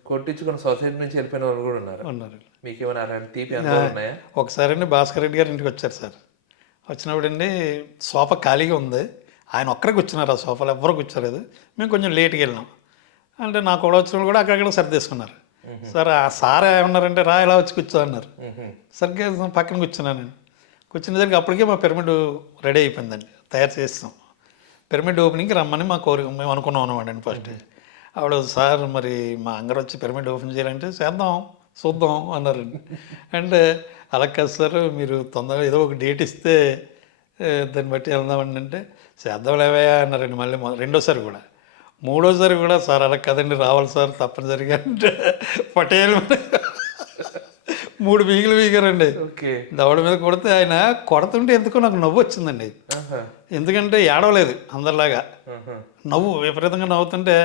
కొట్టించుకుని సొసైటీ నుంచి వెళ్ళిపోయిన వాళ్ళు కూడా ఉన్నారు. మీకు ఏమైనా అలాంటి తీపి అనుభవాలు ఉన్నాయా? ఒకసారి అండి భాస్కర్ రెడ్డి గారు ఇంటికి వచ్చారు సార్. వచ్చినప్పుడు అండి సోఫా ఖాళీగా ఉంది, ఆయన ఒక్కరే కూర్చున్నారు. ఆ సోఫాలో ఎవ్వరు కూర్చోలేదు. మేము కొంచెం లేట్కి వెళ్ళినాం. అంటే నా కూడా వచ్చిన వాళ్ళు కూడా అక్కడక్కడ సర్దేసుకున్నారు. సార్ ఆ సార్ ఏమన్నారంటే రా ఇలా వచ్చి కూర్చో అన్నారు. సరిగ్గా పక్కన కూర్చున్నాను నేను. కూర్చునేసరికి అప్పటికే మా పిరమిడ్ రెడీ అయిపోయిందండి, తయారు చేస్తాం. పిరమిడ్ ఓపెనింగ్కి రమ్మని మేము అనుకున్నాం అనమాట అండి. ఫస్ట్ ఆవిడ సార్ మరి మా అంగరు వచ్చి పిరమిడ్ ఓపెన్ చేయాలంటే చేద్దాం చూద్దాం అన్నారండి. అంటే అలా కాదు సార్ మీరు తొందరగా ఏదో ఒక డేట్ ఇస్తే దాన్ని బట్టి వెళ్దామండి అంటే చేద్దాం లేవయా అన్నారండి. మళ్ళీ రెండోసారి కూడా మూడోసారి కూడా సార్ అలా కదండి రావాలి సార్ తప్పనిసరిగా అంటే పటేల్ 3 బీగులు బీగారండి. దవడ మీద కొడితే ఆయన కొడుతుంటే ఎందుకో నాకు నవ్వు వచ్చిందండి. ఎందుకంటే ఏడవలేదు అందరిలాగా, నవ్వు విపరీతంగా నవ్వుతుంటే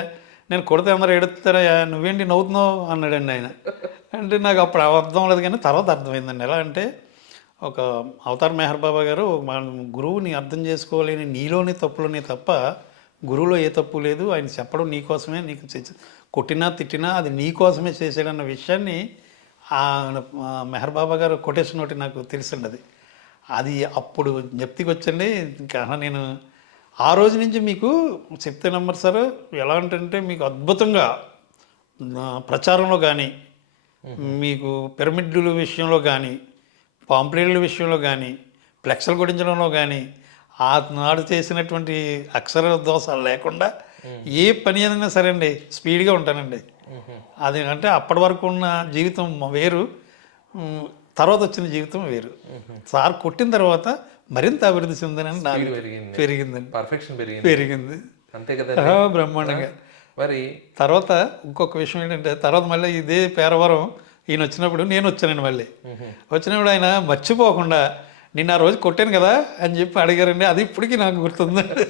నేను కొడితే అందరూ ఏడుస్తారా నువ్వేంటి నవ్వుతున్నావు అన్నాడండి ఆయన. అంటే నాకు అప్పుడు అర్థం లేదు కానీ తర్వాత అర్థమైందండి. ఎలా అంటే ఒక అవతార్ మెహర్ బాబా గారు మన గురువుని అర్థం చేసుకోలేని నీలోని తప్పులోనే తప్ప గురువులో ఏ తప్పు లేదు, ఆయన చెప్పడం నీకోసమే, నీకు కొట్టినా తిట్టినా అది నీకోసమే చేసాడన్న విషయాన్ని మెహర్ బాబా గారు కొటేషన్ ఒకటి నాకు తెలిసింది. అది అప్పుడు జ్ఞప్తికి వచ్చండి. ఇంకా నేను ఆ రోజు నుంచి మీకు చెప్తే నమ్మరు సార్. ఎలా అంటే మీకు అద్భుతంగా ప్రచారంలో కానీ మీకు పిరమిడ్ల విషయంలో కానీ పాంప్లెట్ల విషయంలో కానీ ఫ్లెక్స్లు కొట్టించడంలో కానీ ఆ నాడు చేసినటువంటి అక్షర దోషాలు లేకుండా ఏ పని ఏదైనా సరే అండి స్పీడ్గా ఉంటానండి. అది అంటే అప్పటి వరకు ఉన్న జీవితం వేరు, తర్వాత వచ్చిన జీవితం వేరు. సార్ కొట్టిన తర్వాత మరింత అభివృద్ధి చెందినని నాకు పెరిగిందండి. పర్ఫెక్షన్ పెరిగింది అంతే కదా. బ్రహ్మాండంగా. మరి తర్వాత ఇంకొక విషయం ఏంటంటే, తర్వాత మళ్ళీ ఇదే పేరవరం ఈయన వచ్చినప్పుడు నేను వచ్చానండి. మళ్ళీ వచ్చినప్పుడు ఆయన మర్చిపోకుండా నిన్న ఆ రోజు కొట్టాను కదా అని చెప్పి అడిగారండి. అది ఇప్పటికీ నాకు గుర్తుందండి.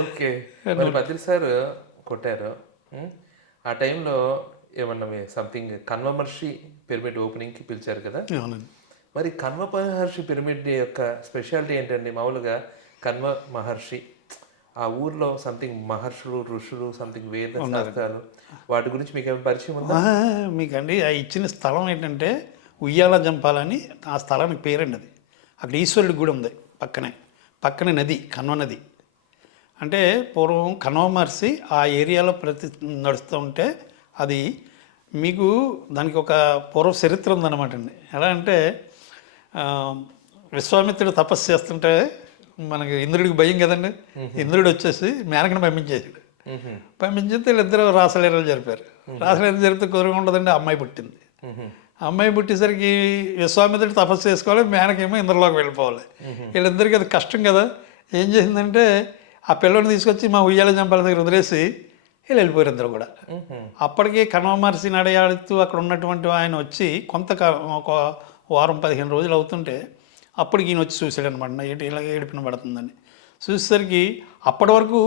ఓకే. మరి పత్రి సార్ కొట్టారు. ఆ టైంలో ఏమన్నా సంథింగ్ కన్వ మహర్షి పిరమిడ్ ఓపెనింగ్కి పిలిచారు కదా. అవునండి. మరి కన్వ మహర్షి పిరమిడ్ యొక్క స్పెషాలిటీ ఏంటండి? మామూలుగా కన్వ మహర్షి ఆ ఊర్లో సంథింగ్ మహర్షులు, ఋషులు, సంథింగ్ వేద శాస్త్రాలు, వాటి గురించి మీకు ఏమైనా పరిచయం ఉందా? మీకండి ఆ ఇచ్చిన స్థలం ఏంటంటే ఉయ్యాల జంపాలని ఆ స్థలానికి పేరండి. అది అక్కడ ఈశ్వరుడి గుడి ఉంది పక్కనే నది, కన్వ నది. అంటే పూర్వం కన్వ మహర్షి ఆ ఏరియాలో నడుస్తూ ఉంటే అది మీకు దానికి ఒక పూర్వ చరిత్ర ఉందన్నమాట అండి. ఎలా అంటే విశ్వామిత్రుడు తపస్సు చేస్తుంటే మనకి ఇంద్రుడికి భయం కదండి. ఇంద్రుడు వచ్చేసి మేనకను పంపించేసాడు. పంపించేస్తే వీళ్ళిద్దరూ రాసలీలలు జరిపారు. రాసలీలలు జరిపితే కుదరగా ఉండదండి, అమ్మాయి పుట్టింది. అమ్మాయి పుట్టేసరికి విశ్వామిత్రుడు తపస్సు చేసుకోవాలి, మేనకేమో ఇంద్రలోకి వెళ్ళిపోవాలి. వీళ్ళిద్దరికి అది కష్టం కదా. ఏం చేసిందంటే ఆ పిల్లని తీసుకొచ్చి మా ఉయ్యాల జంపాల దగ్గర వదిలేసి వీళ్ళు వెళ్ళిపోయారు ఇద్దరు కూడా. అప్పటికే కన్వ మహర్షి నడయాడుతూ అక్కడ ఉన్నటువంటి ఆయన వచ్చి ఒక వారం 15 రోజులు అవుతుంటే అప్పటికి ఈయన వచ్చి చూశాడు అనమాట. ఇలాగ ఏడిపిన పడుతుందని చూసేసరికి అప్పటి వరకు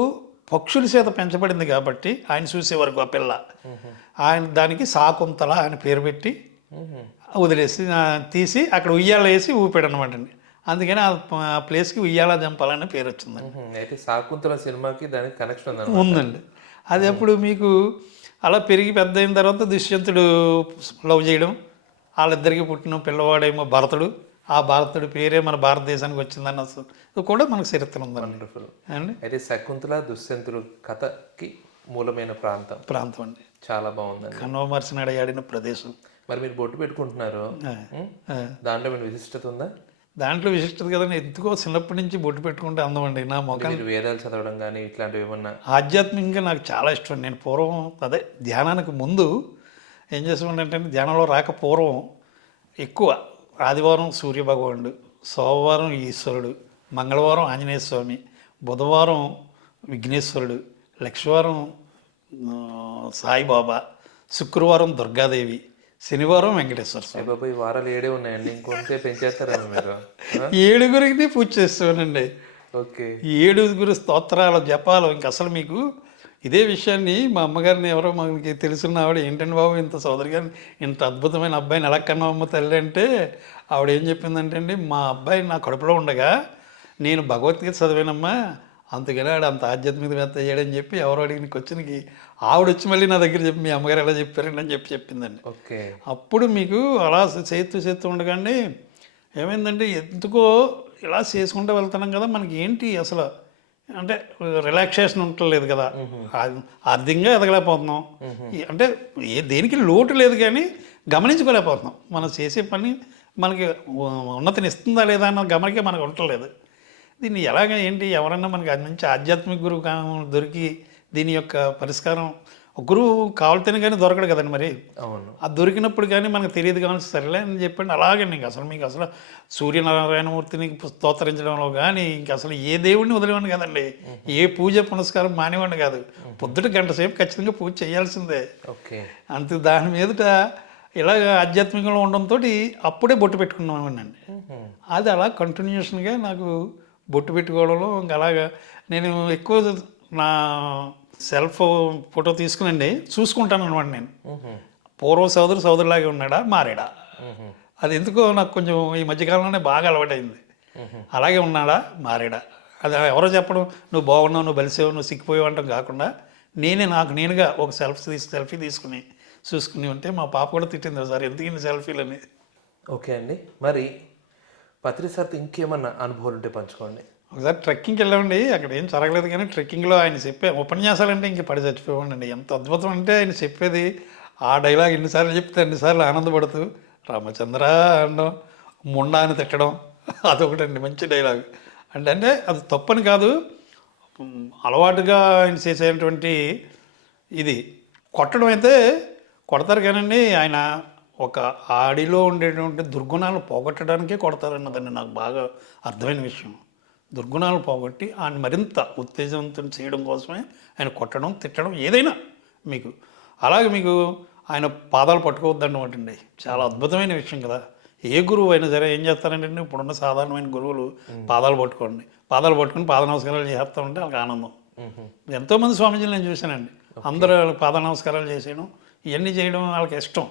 పక్షుల చేత పెంచబడింది కాబట్టి ఆయన చూసే వరకు ఆ పిల్ల ఆయన దానికి శాకుంతల ఆయన పేరు పెట్టి వదిలేసి తీసి అక్కడ ఉయ్యాల వేసి ఊపాడు అనమాట అండి. అందుకని ఆ ప్లేస్కి ఉయ్యాల జంపాలని పేరు వచ్చిందండి. అయితే శాకుంతల సినిమాకి దానికి కనెక్షన్ ఉందండి. అది అప్పుడు మీకు అలా పెరిగి పెద్ద అయిన తర్వాత దుష్యంతుడు లవ్ చేయడం, వాళ్ళిద్దరికి పుట్టిన పిల్లవాడేమో భరతుడు, ఆ భరతుడి పేరే మన భారతదేశానికి వచ్చిందన్న కూడా మనకు చరిత్ర ఉందండి. వండర్ఫుల్ అండి. అయితే శకుంతల దుష్యంతుడు కథకి మూలమైన ప్రాంతం అండి. చాలా బాగుందండి. కన్వ మహర్షి నడయాడిన ప్రదేశం. మరి మీరు బొట్టు పెట్టుకుంటున్నారు, దాంట్లో ఏమైనా విశిష్టత ఉందా? దాంట్లో విశిష్టత కదండి. ఎందుకో చిన్నప్పటి నుంచి బొట్టు పెట్టుకుంటే అందమండి. నా మొఖం వేదాలు చదవడం కానీ ఇట్లాంటివి ఏమన్నా? ఆధ్యాత్మికంగా నాకు చాలా ఇష్టం. నేను పూర్వం అదే ధ్యానానికి ముందు ఏం చేసామంటే ధ్యానంలో రాక పూర్వం ఎక్కువ ఆదివారం సూర్యభగవానుడు, సోమవారం ఈశ్వరుడు, మంగళవారం ఆంజనేయ స్వామి, బుధవారం విఘ్నేశ్వరుడు, లక్షవారం సాయిబాబా, శుక్రవారం దుర్గాదేవి, శనివారం వెంకటేశ్వర స్వామి. బాబాయ్ వారాలు 7 ఉన్నాయండి, ఇంకొంటే పెంచేస్తారా మీరు? 7 పూజ చేస్తానండి. ఓకే. 7 స్తోత్రాల జపాలు. ఇంక అసలు మీకు ఇదే విషయాన్ని మా అమ్మగారిని ఎవరో మనకి తెలుసున్న ఆవిడ, ఏంటండి బాబు ఇంత సోదరి గారిని ఇంత అద్భుతమైన అబ్బాయిని ఎలా కన్నావమ్మ తల్లి అంటే ఆవిడ ఏం చెప్పిందంటే అండి, మా అబ్బాయి నా కడుపులో ఉండగా నేను భగవద్గీత చదివానమ్మా, అందుకని ఆడు అంత ఆధ్యాత్మికవేత్త అయ్యాడని చెప్పి ఎవరో అడిగిన క్వశ్చన్కి ఆవిడ వచ్చి మళ్ళీ నా దగ్గర చెప్పి మీ అమ్మగారు ఎలా చెప్పారండి అని చెప్పిందండి. ఓకే. అప్పుడు మీకు అలా చేస్తూ ఉండగానే ఏమైందంటే ఎందుకో ఇలా చేసుకుంటూ వెళ్తున్నాం కదా, మనకి ఏంటి అసలు అంటే రిలాక్సేషన్ ఉండలేదు కదా, ఆర్థికంగా ఎదగలేకపోతున్నాం, అంటే దేనికి లోటు లేదు కానీ గమనించుకోలేకపోతున్నాం. మనం చేసే పని మనకి ఉన్నతిని ఇస్తుందా లేదా అన్న గమనికే మనకు ఉండలేదు. దీన్ని ఎలాగ ఏంటి ఎవరన్నా మనకి అది మంచి ఆధ్యాత్మిక గురువు దొరికి దీని యొక్క పరిష్కారం గురువు కావాలితేనే కానీ దొరకడు కదండి. మరి అవును, అది దొరికినప్పుడు కానీ మనకు తెలియదు కానీ సరేలే అని చెప్పండి. అలాగే నీకు అసలు సూర్యనారాయణమూర్తిని స్తోత్రించడంలో కానీ ఇంకా అసలు ఏ దేవుడిని వదిలేవాడిని కదండి, ఏ పూజ పునస్కారం మానేవాడిని కాదు. పొద్దుట 1 గంట సేపు ఖచ్చితంగా పూజ చేయాల్సిందే. ఓకే. అంతే. దాని మీదట ఇలాగ ఆధ్యాత్మికంలో ఉండడంతో అప్పుడే బొట్టు పెట్టుకున్నామండి. అది అలా కంటిన్యూషన్గా నాకు బొట్టు పెట్టుకోవడంలో ఇంకా అలాగా నేను ఎక్కువ నా సెల్ఫ్ ఫోటో తీసుకునండి చూసుకుంటాను అనమాట. నేను పూర్వ సోదరులాగే ఉన్నాడా మారాడా, అది ఎందుకో నాకు కొంచెం ఈ మధ్యకాలంలోనే బాగా అలవాటైంది. అలాగే ఉన్నాడా మారాడా, అది ఎవరో చెప్పడం నువ్వు బాగున్నావు, నువ్వు బలిసావు, నువ్వు సిక్కిపోయావు అంటాం కాకుండా నాకు నేనుగా ఒక సెల్ఫీ తీసుకుని చూసుకుని ఉంటే మా పాప కూడా తిట్టింది సార్ ఎందుకు ఇన్ని సెల్ఫీలని. ఓకే అండి. మరి పత్రి సార్తో ఇంకేమన్నా అనుభవాలు ఉంటే పంచుకోండి. ఒకసారి ట్రెక్కింగ్కి వెళ్ళామండి, అక్కడ ఏం జరగలేదు కానీ ట్రెక్కింగ్లో ఆయన చెప్పే ఉపన్యాసాలు అంటే ఇంక పడి చచ్చిపోయామండి. ఎంత అద్భుతం అంటే ఆయన చెప్పేది ఆ డైలాగ్ ఎన్నిసార్లు చెప్తే అన్నిసార్లు ఆనందపడుతూ రామచంద్ర అనడం, ముండా అని తిట్టడం, అదొకటండి మంచి డైలాగ్. అంటే అది తప్పని కాదు, అలవాటుగా ఆయన చేసేటువంటి ఇది కొట్టడం అయితే కొడతారు కానండి, ఆయన ఒక ఆడిలో ఉండేటువంటి దుర్గుణాలను పోగొట్టడానికే కొడతారన్నదండి నాకు బాగా అర్థమైన విషయం. దుర్గుణాలను పోగొట్టి ఆయన మరింత ఉత్తేజవంతం చేయడం కోసమే ఆయన కొట్టడం, తిట్టడం ఏదైనా మీకు. అలాగే మీకు ఆయన పాదాలు పట్టుకోవద్దన్నమాట అండి, చాలా అద్భుతమైన విషయం కదా. ఏ గురువు అయినా సరే ఏం చేస్తారంటే ఇప్పుడున్న సాధారణమైన గురువులు పాదాలు పట్టుకోండి, పాదాలు పట్టుకుని పాద నమస్కారాలు చేస్తూ ఉంటే వాళ్ళకి ఆనందం. ఎంతోమంది స్వామీజీలు నేను చూశానండి, అందరూ వాళ్ళకి పాద నమస్కారాలు చేసేయడం ఇవన్నీ చేయడం వాళ్ళకి ఇష్టం.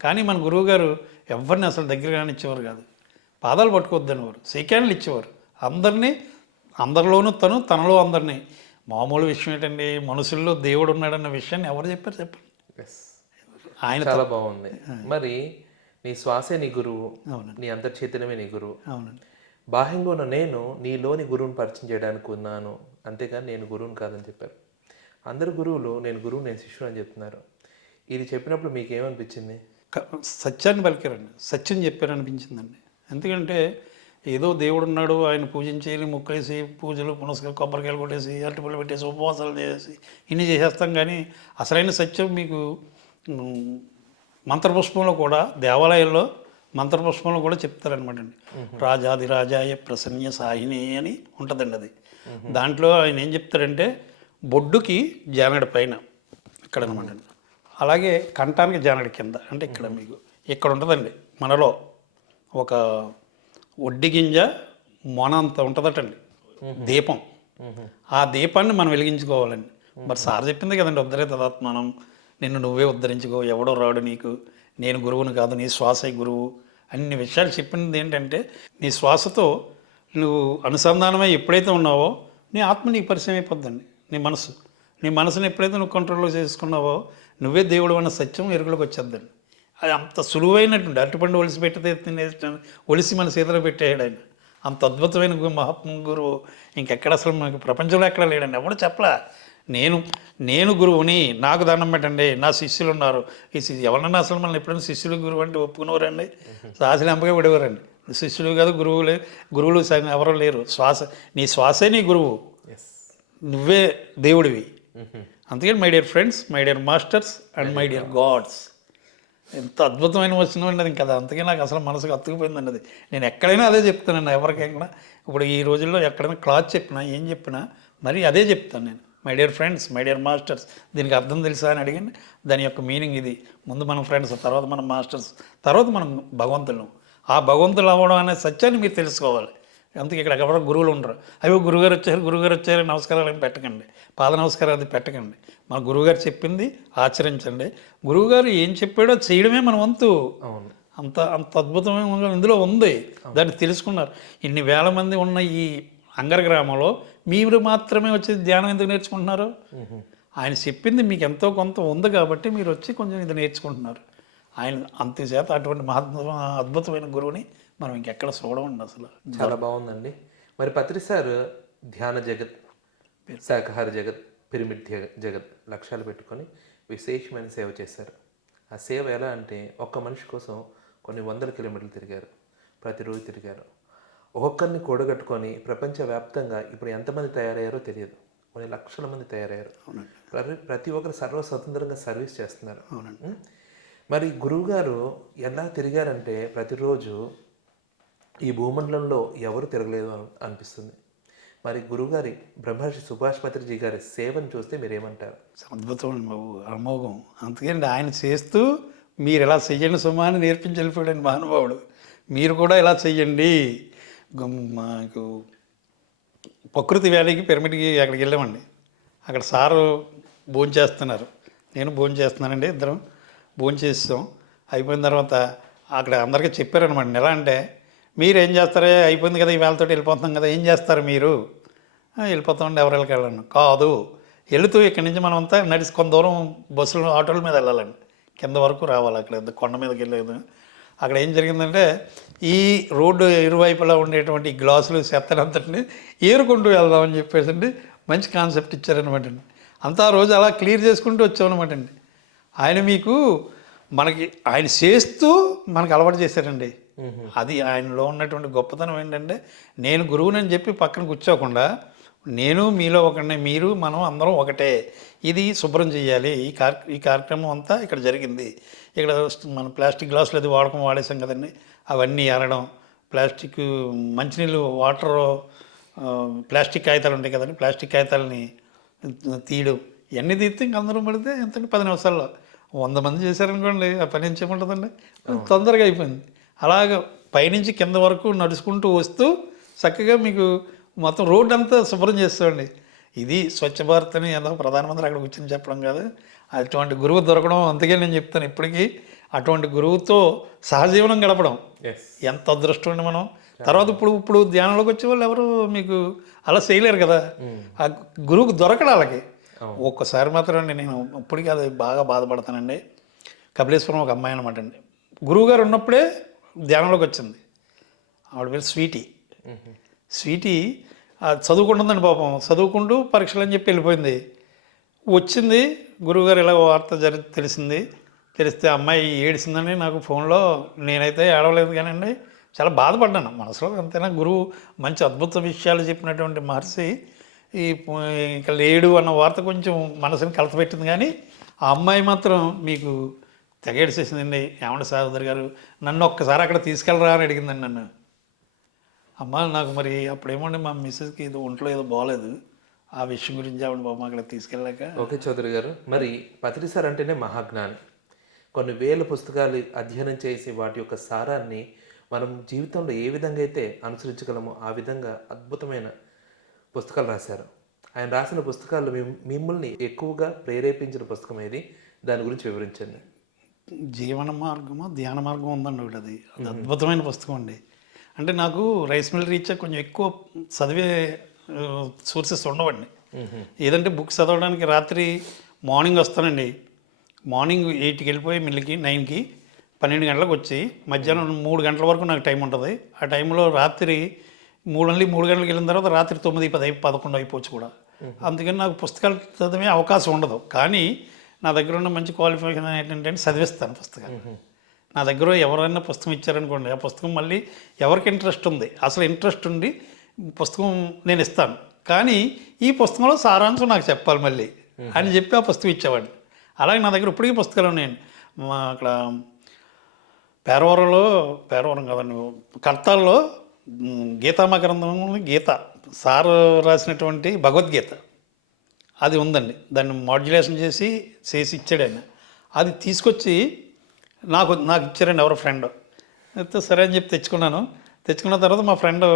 కానీ మన గురువు గారు ఎవరిని అసలు దగ్గర కానిచ్చేవారు కాదు, పాదాలు పట్టుకోవద్దనేవారు, సెకండ్లు ఇచ్చేవారు అందరినీ. అందరిలోనూ తనలో అందరినీ. మామూలు విషయం ఏంటండి, మనుషుల్లో దేవుడు ఉన్నాడన్న విషయాన్ని ఎవరు చెప్పారు చెప్పండి. ఆయన చాలా బాగుంది. మరి నీ శ్వాసే నీ గురువు, అవునండి, నీ అంతర్చైతన్యమే నీ గురువు. అవునండి, బాహ్యంగా ఉన్న నేను నీలోని గురువుని పరిచయం చేయడానికి ఉన్నాను, అంతేగాని నేను గురువుని కాదని చెప్పారు. అందరు గురువులు నేను గురువు నేను శిష్యుడు అని చెప్తున్నారు. ఇది చెప్పినప్పుడు మీకు ఏమనిపించింది? సత్యాన్ని పలికారండి, సత్యం చెప్పారు అనిపించిందండి. ఎందుకంటే ఏదో దేవుడు ఉన్నాడు, ఆయన పూజించేసి మొక్కేసి పూజలు పునస్కారం కొబ్బరికాయలు కొట్టేసి అరటిపళ్ళు పెట్టేసి ఉపవాసాలు చేసి ఇన్ని చేసేస్తాం. కానీ అసలైన సత్యం మీకు మంత్రపుష్పంలో కూడా, దేవాలయాల్లో మంత్రపుష్పంలో కూడా చెప్తారనమాట అండి. రాజాది రాజాయ ప్రసన్య సాయిని అని ఉంటుందండి అది. దాంట్లో ఆయన ఏం చెప్తారంటే బొడ్డుకి జానడి పైన ఇక్కడ అనమాట అండి, అలాగే కంఠానికి జానడి కింద అంటే ఇక్కడ మీకు ఇక్కడ ఉంటుందండి. మనలో ఒక ఒడ్డి గింజ మొన అంత ఉంటుందటండి దీపం. ఆ దీపాన్ని మనం వెలిగించుకోవాలండి. మరి సార్ చెప్పింది కదండి, ఉద్ధరే తదాత్మానం, నిన్ను నువ్వే ఉద్ధరించుకో, ఎవడో రాడు నీకు, నేను గురువుని కాదు, నీ శ్వాసే గురువు. అన్ని విషయాలు చెప్పింది ఏంటంటే నీ శ్వాసతో నువ్వు అనుసంధానమై ఎప్పుడైతే ఉన్నావో నీ ఆత్మ నీకు పరిచయం అయిపోద్దండి. నీ మనసుని ఎప్పుడైతే నువ్వు కంట్రోల్లో చేసుకున్నావో నువ్వే దేవుడు అన్న సత్యం ఎరుకలోకి వచ్చేద్దండి. అది అంత సులువైనటువంటి అరటిపండు ఒలిసి పెట్టితే తినేస్తాను, ఒలిసి మన చేతిలో పెట్టేయడు ఆయన. అంత అద్భుతమైన మహాత్మ గురువు ఇంకెక్కడ అసలు మనకి ప్రపంచంలో ఎక్కడ లేడండి. ఎవరు చెప్పలా నేను గురువుని, నాకు దండం పెట్టండి, నా శిష్యులు ఉన్నారు. ఎవరన్నా అసలు మనం ఎప్పుడైనా శిష్యులు గురువు అంటే ఒప్పుకునేవారండి? సాసిన ఎంపగా పడేవారండి. శిష్యులు కాదు గురువులు ఎవరు లేరు. నీ శ్వాసే నీ గురువు, నువ్వే దేవుడివి. అందుకని my dear friends, my dear masters and my dear God's, ఎంత అద్భుతమైన వచనం అండి అది. కదా అందుకే నాకు అసలు మనసుకు అతుకుపోయిందండి అది. నేను ఎక్కడైనా అదే చెప్తానండి ఎవరికైనా. ఇప్పుడు ఈ రోజుల్లో ఎక్కడైనా క్లాత్ చెప్పినా ఏం చెప్పినా మరి అదే చెప్తాను నేను. My dear friends, my dear masters, దీనికి అర్థం తెలుసా అని అడిగండి. దాని యొక్క మీనింగ్ ఇది. ముందు మనం ఫ్రెండ్స్, తర్వాత మనం మాస్టర్స్, తర్వాత మనం భగవంతులు. ఆ భగవంతులు అవ్వడం అనే సత్యాన్ని మీరు తెలుసుకోవాలి. అందుకే ఇక్కడ ఎవరో గురువులు ఉండరు. అయ్యో గురువుగారు వచ్చారు నమస్కారాలు ఏమి పెట్టకండి, పాద నమస్కారాలు అది పెట్టకండి. మన గురువుగారు చెప్పింది ఆచరించండి. గురువుగారు ఏం చెప్పాడో చేయడమే మన వంతు. అంత అద్భుతమైన ఇందులో ఉంది, దాన్ని తెలుసుకున్నారు. ఇన్ని వేల మంది ఉన్న ఈ అంగర గ్రామంలో మీరు మాత్రమే వచ్చి ధ్యానం ఎందుకు నేర్చుకుంటున్నారు? ఆయన చెప్పింది మీకు ఎంతో కొంత ఉంది కాబట్టి మీరు వచ్చి కొంచెం ఇది నేర్చుకుంటున్నారు. ఆయన అంతేచేత అటువంటి అద్భుతమైన గురువుని మనం ఇంకెక్కడ చూడమండి అసలు. చాలా బాగుందండి. మరి పత్రి సార్ ధ్యాన జగత్, శాకాహార జగత్, పిరమిడ్ జగత్ లక్ష్యాలు పెట్టుకొని విశేషమైన సేవ చేశారు. ఆ సేవ ఎలా అంటే ఒక్క మనిషి కోసం కొన్ని వందల కిలోమీటర్లు తిరిగారు, ప్రతిరోజు తిరిగారు. ఒక్కొక్కరిని కూడగట్టుకొని ప్రపంచవ్యాప్తంగా ఇప్పుడు ఎంతమంది తయారయ్యారో తెలియదు, కొన్ని లక్షల మంది తయారయ్యారు. ప్రతి ఒక్కరు స్వతంత్రంగా సర్వీస్ చేస్తున్నారు. మరి గురువుగారు ఎలా తిరిగారంటే ప్రతిరోజు ఈ భూమండలంలో ఎవరు తిరగలేదు అనిపిస్తుంది. మరి గురువుగారి బ్రహ్మర్షి సుభాష్ పత్రిజీ గారి సేవను చూస్తే మీరేమంటారు? అద్భుతం బాబు, అమోఘం. అందుకని ఆయన చేస్తూ మీరు ఎలా చెయ్యండి సుమా అని నేర్పించి వెళ్ళిపోయాడు మహానుభావుడు. మీరు కూడా ఇలా చెయ్యండి. మాకు ప్రకృతి వ్యాలీకి పిరమిడ్కి అక్కడికి వెళ్ళామండి. అక్కడ సారు భోంచేస్తున్నారు, నేను భోంచేస్తున్నానండి, ఇద్దరం భోంచేస్తాం. అయిపోయిన తర్వాత అక్కడ అందరికీ చెప్పారనమాట. ఎలా అంటే మీరు ఏం చేస్తారే, అయిపోయింది కదా ఈవేళతో వెళ్ళిపోతున్నాం కదా, ఏం చేస్తారు మీరు? వెళ్ళిపోతామండి, ఎవరికి వెళ్ళండి కాదు, వెళుతూ ఇక్కడి నుంచి మనం అంతా నడిచి కొంత దూరం బస్సులు ఆటోల మీద వెళ్ళాలండి, కింద వరకు రావాలి. అక్కడ కొండ మీదకి వెళ్ళలేదు. అక్కడ ఏం జరిగిందంటే ఈ రోడ్డు ఇరువైపులా ఉండేటువంటి గ్లాసులు చెత్తనంతటిని ఏరుకుంటూ వెళ్దామని చెప్పేసి అండి మంచి కాన్సెప్ట్ ఇచ్చారనమాట అండి. అంతా రోజు అలా క్లియర్ చేసుకుంటూ వచ్చామన్నమాట అండి. ఆయన చేస్తూ మనకు అలవాటు చేశారండి. అది ఆయనలో ఉన్నటువంటి గొప్పతనం ఏంటంటే నేను గురువునని చెప్పి పక్కన కూర్చోకుండా నేను మీలో ఒకడిని, మీరు మనం అందరం ఒకటే. ఇది శుభ్రం చేయాలి. ఈ కార్యక్రమం అంతా ఇక్కడ జరిగింది. ఇక్కడ మన ప్లాస్టిక్ గ్లాసులు అది వాడేసాం కదండి, అవన్నీ ఏరడం, ప్లాస్టిక్ మంచినీళ్ళు వాటర్ ప్లాస్టిక్ కాగితాలు ఉంటాయి కదండి, ప్లాస్టిక్ కాగితాలని తీయడం, ఇవన్నీ తీస్తే ఇంక అందరం పడితే ఎంతంటే 10 నిమిషాల్లో 100 మంది చేశారనుకోండి, ఆ పని ఏం చేయమంటుందండి, తొందరగా అయిపోయింది. అలాగ పైనుంచి కింద వరకు నడుచుకుంటూ వస్తూ చక్కగా మీకు మొత్తం రోడ్డు అంతా శుభ్రం చేస్తామండి. ఇది స్వచ్ఛ భారత్ అని ఏదో ప్రధానమంత్రి అక్కడ కూర్చొని చెప్పడం కాదు, అటువంటి గురువు దొరకడం. అందుకే నేను చెప్తాను ఇప్పటికీ, అటువంటి గురువుతో సహజీవనం గడపడం ఎంత అదృష్టం అండి మనం. తర్వాత ఇప్పుడు ధ్యానంలోకి వచ్చే వాళ్ళు ఎవరు మీకు అలా చేయలేరు కదా, ఆ గురువుకు దొరకడం వాళ్ళకి. ఒక్కసారి మాత్రం అండి నేను ఇప్పటికీ అది బాగా బాధపడతానండి. కపిలేశ్వరం ఒక అమ్మాయి అనమాట అండి, గురువుగారు ఉన్నప్పుడే ధ్యానంలోకి వచ్చింది. ఆవిడ పేరు స్వీటీ చదువుకుంటుందండి పాపం, చదువుకుంటూ పరీక్షలు అని చెప్పి వెళ్ళిపోయింది. వచ్చింది గురువుగారు ఇలా వార్త తెలిస్తే అమ్మాయి ఏడిసిందని నాకు ఫోన్లో, నేనైతే ఏడవలేదు కానండి, చాలా బాధపడ్డాను మనసులో. అంతేనా, గురువు మంచి అద్భుత విషయాలు చెప్పినటువంటి మహర్షి ఇక లేడు అన్న వార్త కొంచెం మనసుని కలతపెట్టింది. కానీ ఆ అమ్మాయి మాత్రం మీకు తెగేడిసేసిందండి. ఏమంటే సహోదరి గారు నన్ను ఒక్కసారి అక్కడ తీసుకెళ్ళరా అని అడిగిందండి నన్ను. అమ్మ నాకు మరి అప్పుడేమోండి మా మిస్సెస్కి ఏదో ఒంట్లో ఏదో బాగోలేదు, ఆ విషయం గురించి ఆవిడ బాబు అక్కడ తీసుకెళ్ళాక. ఓకే చౌదరి గారు, మరి పత్రి సార్ అంటేనే మహాజ్ఞాని. కొన్ని వేల పుస్తకాలు అధ్యయనం చేసి వాటి యొక్క సారాన్ని మనం జీవితంలో ఏ విధంగా అయితే అనుసరించగలమో ఆ విధంగా అద్భుతమైన పుస్తకాలు రాశారు. ఆయన రాసిన పుస్తకాలు మిమ్మల్ని ఎక్కువగా ప్రేరేపించిన పుస్తకం ఏది, దాని గురించి వివరించండి. జీవన మార్గము ధ్యాన మార్గం ఉందండి ఒకటి, అది అద్భుతమైన పుస్తకం అండి. అంటే నాకు రైస్ మిల్ రీచ్ కొంచెం ఎక్కువ చదివే సోర్సెస్ ఉండవండి. ఏదంటే బుక్స్ చదవడానికి రాత్రి మార్నింగ్ వస్తానండి, మార్నింగ్ 8కి వెళ్ళిపోయి మిల్లుకి 9కి 12 గంటలకు వచ్చి మధ్యాహ్నం 3 గంటల వరకు నాకు టైం ఉంటుంది. ఆ టైంలో రాత్రి 3 గంటలకు వెళ్ళిన తర్వాత రాత్రి 9, 10, 11 అయిపోవచ్చు కూడా. అందుకని నాకు పుస్తకాలు చదివే అవకాశం ఉండదు. కానీ నా దగ్గర ఉన్న మంచి క్వాలిఫికేషన్ ఏంటంటే చదివిస్తాను పుస్తకాలు. నా దగ్గర ఎవరైనా పుస్తకం ఇచ్చారనుకోండి, ఆ పుస్తకం మళ్ళీ ఎవరికి ఇంట్రెస్ట్ ఉంది, అసలు ఇంట్రెస్ట్ ఉండి పుస్తకం నేను ఇస్తాను, కానీ ఈ పుస్తకంలో సారాంశం నాకు చెప్పాలి మళ్ళీ అని చెప్పి ఆ పుస్తకం ఇచ్చేవాడిని. అలాగే నా దగ్గర ఇప్పటికీ పుస్తకాలు ఉన్నాయండి. అక్కడ పేరవరం కాదండి, కర్తాల్లో గీతామ గ్రంథం, గీత సార్ రాసినటువంటి భగవద్గీత అది ఉందండి. దాన్ని మాడ్యులేషన్ చేసి ఇచ్చాడు ఆయన. అది తీసుకొచ్చి నాకు ఇచ్చారండి ఎవరో ఫ్రెండ్. అయితే సరే అని చెప్పి తెచ్చుకున్న తర్వాత మా ఫ్రెండ్,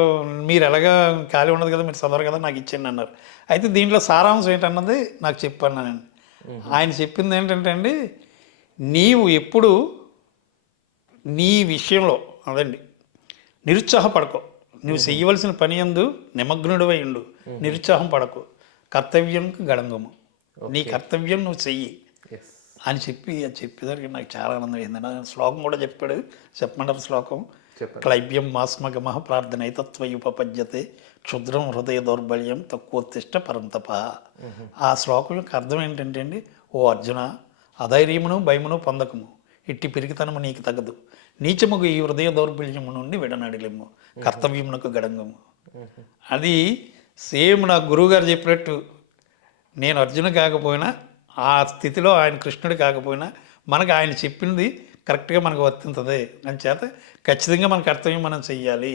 మీరు ఎలాగా ఖాళీ ఉండదు కదా, మీరు చదవరు కదా, నాకు ఇచ్చేయండి అన్నారు. అయితే దీంట్లో సారాంశం ఏంటన్నది నాకు చెప్పాను నేను. ఆయన చెప్పింది ఏంటంటే అండి, నీవు ఎప్పుడు నీ విషయంలో అదండి నిరుత్సాహపడకు, నువ్వు చెయ్యవలసిన పని యందు నిమగ్నుడివై ఉండు, నిరుత్సాహం పడకు, కర్తవ్యంకు గడంగము, నీ కర్తవ్యం నువ్వు చెయ్యి అని చెప్పేదానికి నాకు చాలా ఆనందం అయింది. శ్లోకం కూడా చెప్పమంటారు శ్లోకం. క్లైబ్యం మాస్మగమ ప్రార్థనైతత్వయుపపద్యతే క్షుద్రం హృదయ దౌర్బల్యం తక్కువోత్తిష్ట పరంతప. ఆ శ్లోకం యొక్క అర్థం ఏంటంటే అండి, ఓ అర్జున, అధైర్యమును భయమును పొందకము, ఇట్టి పిరికితనము నీకు తగదు, నీచముగు ఈ హృదయ దౌర్బల్యము నుండి విడనడిలేము, కర్తవ్యమునకు గడంగము. అది సేమ్ నా గురువుగారు చెప్పినట్టు, నేను అర్జున కాకపోయినా ఆ స్థితిలో ఆయన కృష్ణుడు కాకపోయినా మనకు ఆయన చెప్పింది కరెక్ట్గా మనకు వర్తింతుంది. అని చేత ఖచ్చితంగా మన కర్తవ్యం మనం చెయ్యాలి.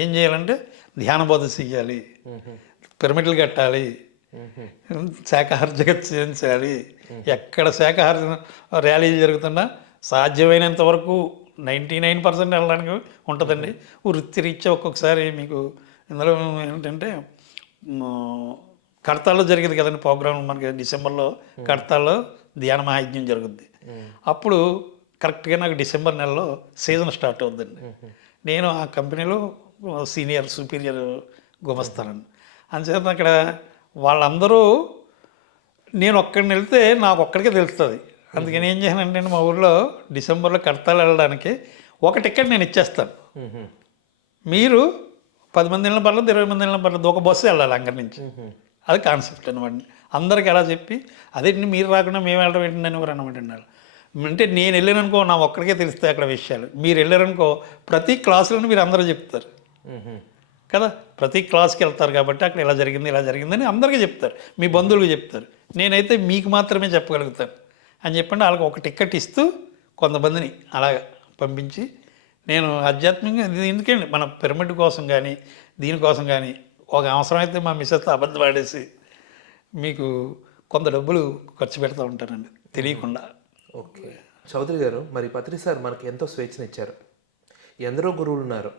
ఏం చేయాలంటే ధ్యాన బోధ చెయ్యాలి, పిరమిడ్లు కట్టాలి, శాకాహార జగత్ చేయించాలి. ఎక్కడ శాకాహార ర్యాలీలు జరుగుతున్నా సాధ్యమైనంత వరకు 99% వెళ్ళడానికి ఉంటుందండి. వృత్తిరీత్యా ఒక్కొక్కసారి మీకు ఇందులో ఏంటంటే కడతాల్లో జరిగేది కదండి ప్రోగ్రామ్, మనకి డిసెంబర్లో కడతాల్లో ధ్యాన మహాయజ్ఞం జరుగుద్ది. అప్పుడు కరెక్ట్గా నాకు డిసెంబర్ నెలలో సీజన్ స్టార్ట్ అవుద్దండి. నేను ఆ కంపెనీలో సీనియర్ సుపీరియర్ గుమస్తానండి. అందుచేత అక్కడ వాళ్ళందరూ నేను ఒక్కడిని వెళ్తే నాకు ఒక్కడికే తెలుస్తుంది. అందుకని ఏం చేశానంటే మా ఊళ్ళో డిసెంబర్లో కడతాలు వెళ్ళడానికి ఒక టికెట్ నేను ఇచ్చేస్తాను, మీరు 10 మంది వెళ్ళిన పర్లేదు, 20 మంది వెళ్ళిన పర్లేదు, ఒక బస్సు వెళ్ళాలి అక్కడి నుంచి. అది కాన్సెప్ట్ అనమాట. అందరికి ఎలా చెప్పి అదే మీరు రాకుండా మేము వెళ్ళడం ఏంటండి ఎవరు అనమాట. అంటే నేను వెళ్ళాననుకో నా ఒక్కడికే తెలుస్తాయి అక్కడ విషయాలు, మీరు వెళ్ళారనుకో ప్రతి క్లాసులను మీరు అందరూ చెప్తారు. కదా. ప్రతి క్లాస్కి వెళ్తారు కాబట్టి అక్కడ ఇలా జరిగింది ఇలా జరిగిందని అందరికీ చెప్తారు, మీ బంధువులకు చెప్తారు. నేనైతే మీకు మాత్రమే చెప్పగలుగుతాను అని చెప్పండి. వాళ్ళకి ఒక టికెట్ ఇస్తూ కొంతమందిని అలాగ పంపించి నేను ఆధ్యాత్మికంగా ఇది ఎందుకండి మన పిరమిడ్ కోసం కానీ దీనికోసం కానీ ఒక అవసరమైతే మా మిస్సెస్తో అబద్ధం ఆడేసి మీకు కొంత డబ్బులు ఖర్చు పెడతా ఉంటానండి తెలియకుండా. ఓకే చౌదరి గారు, మరి పత్రి సార్ మనకి ఎంతో స్వేచ్ఛనిచ్చారు. ఎందరో గురువులు ఉన్నారు,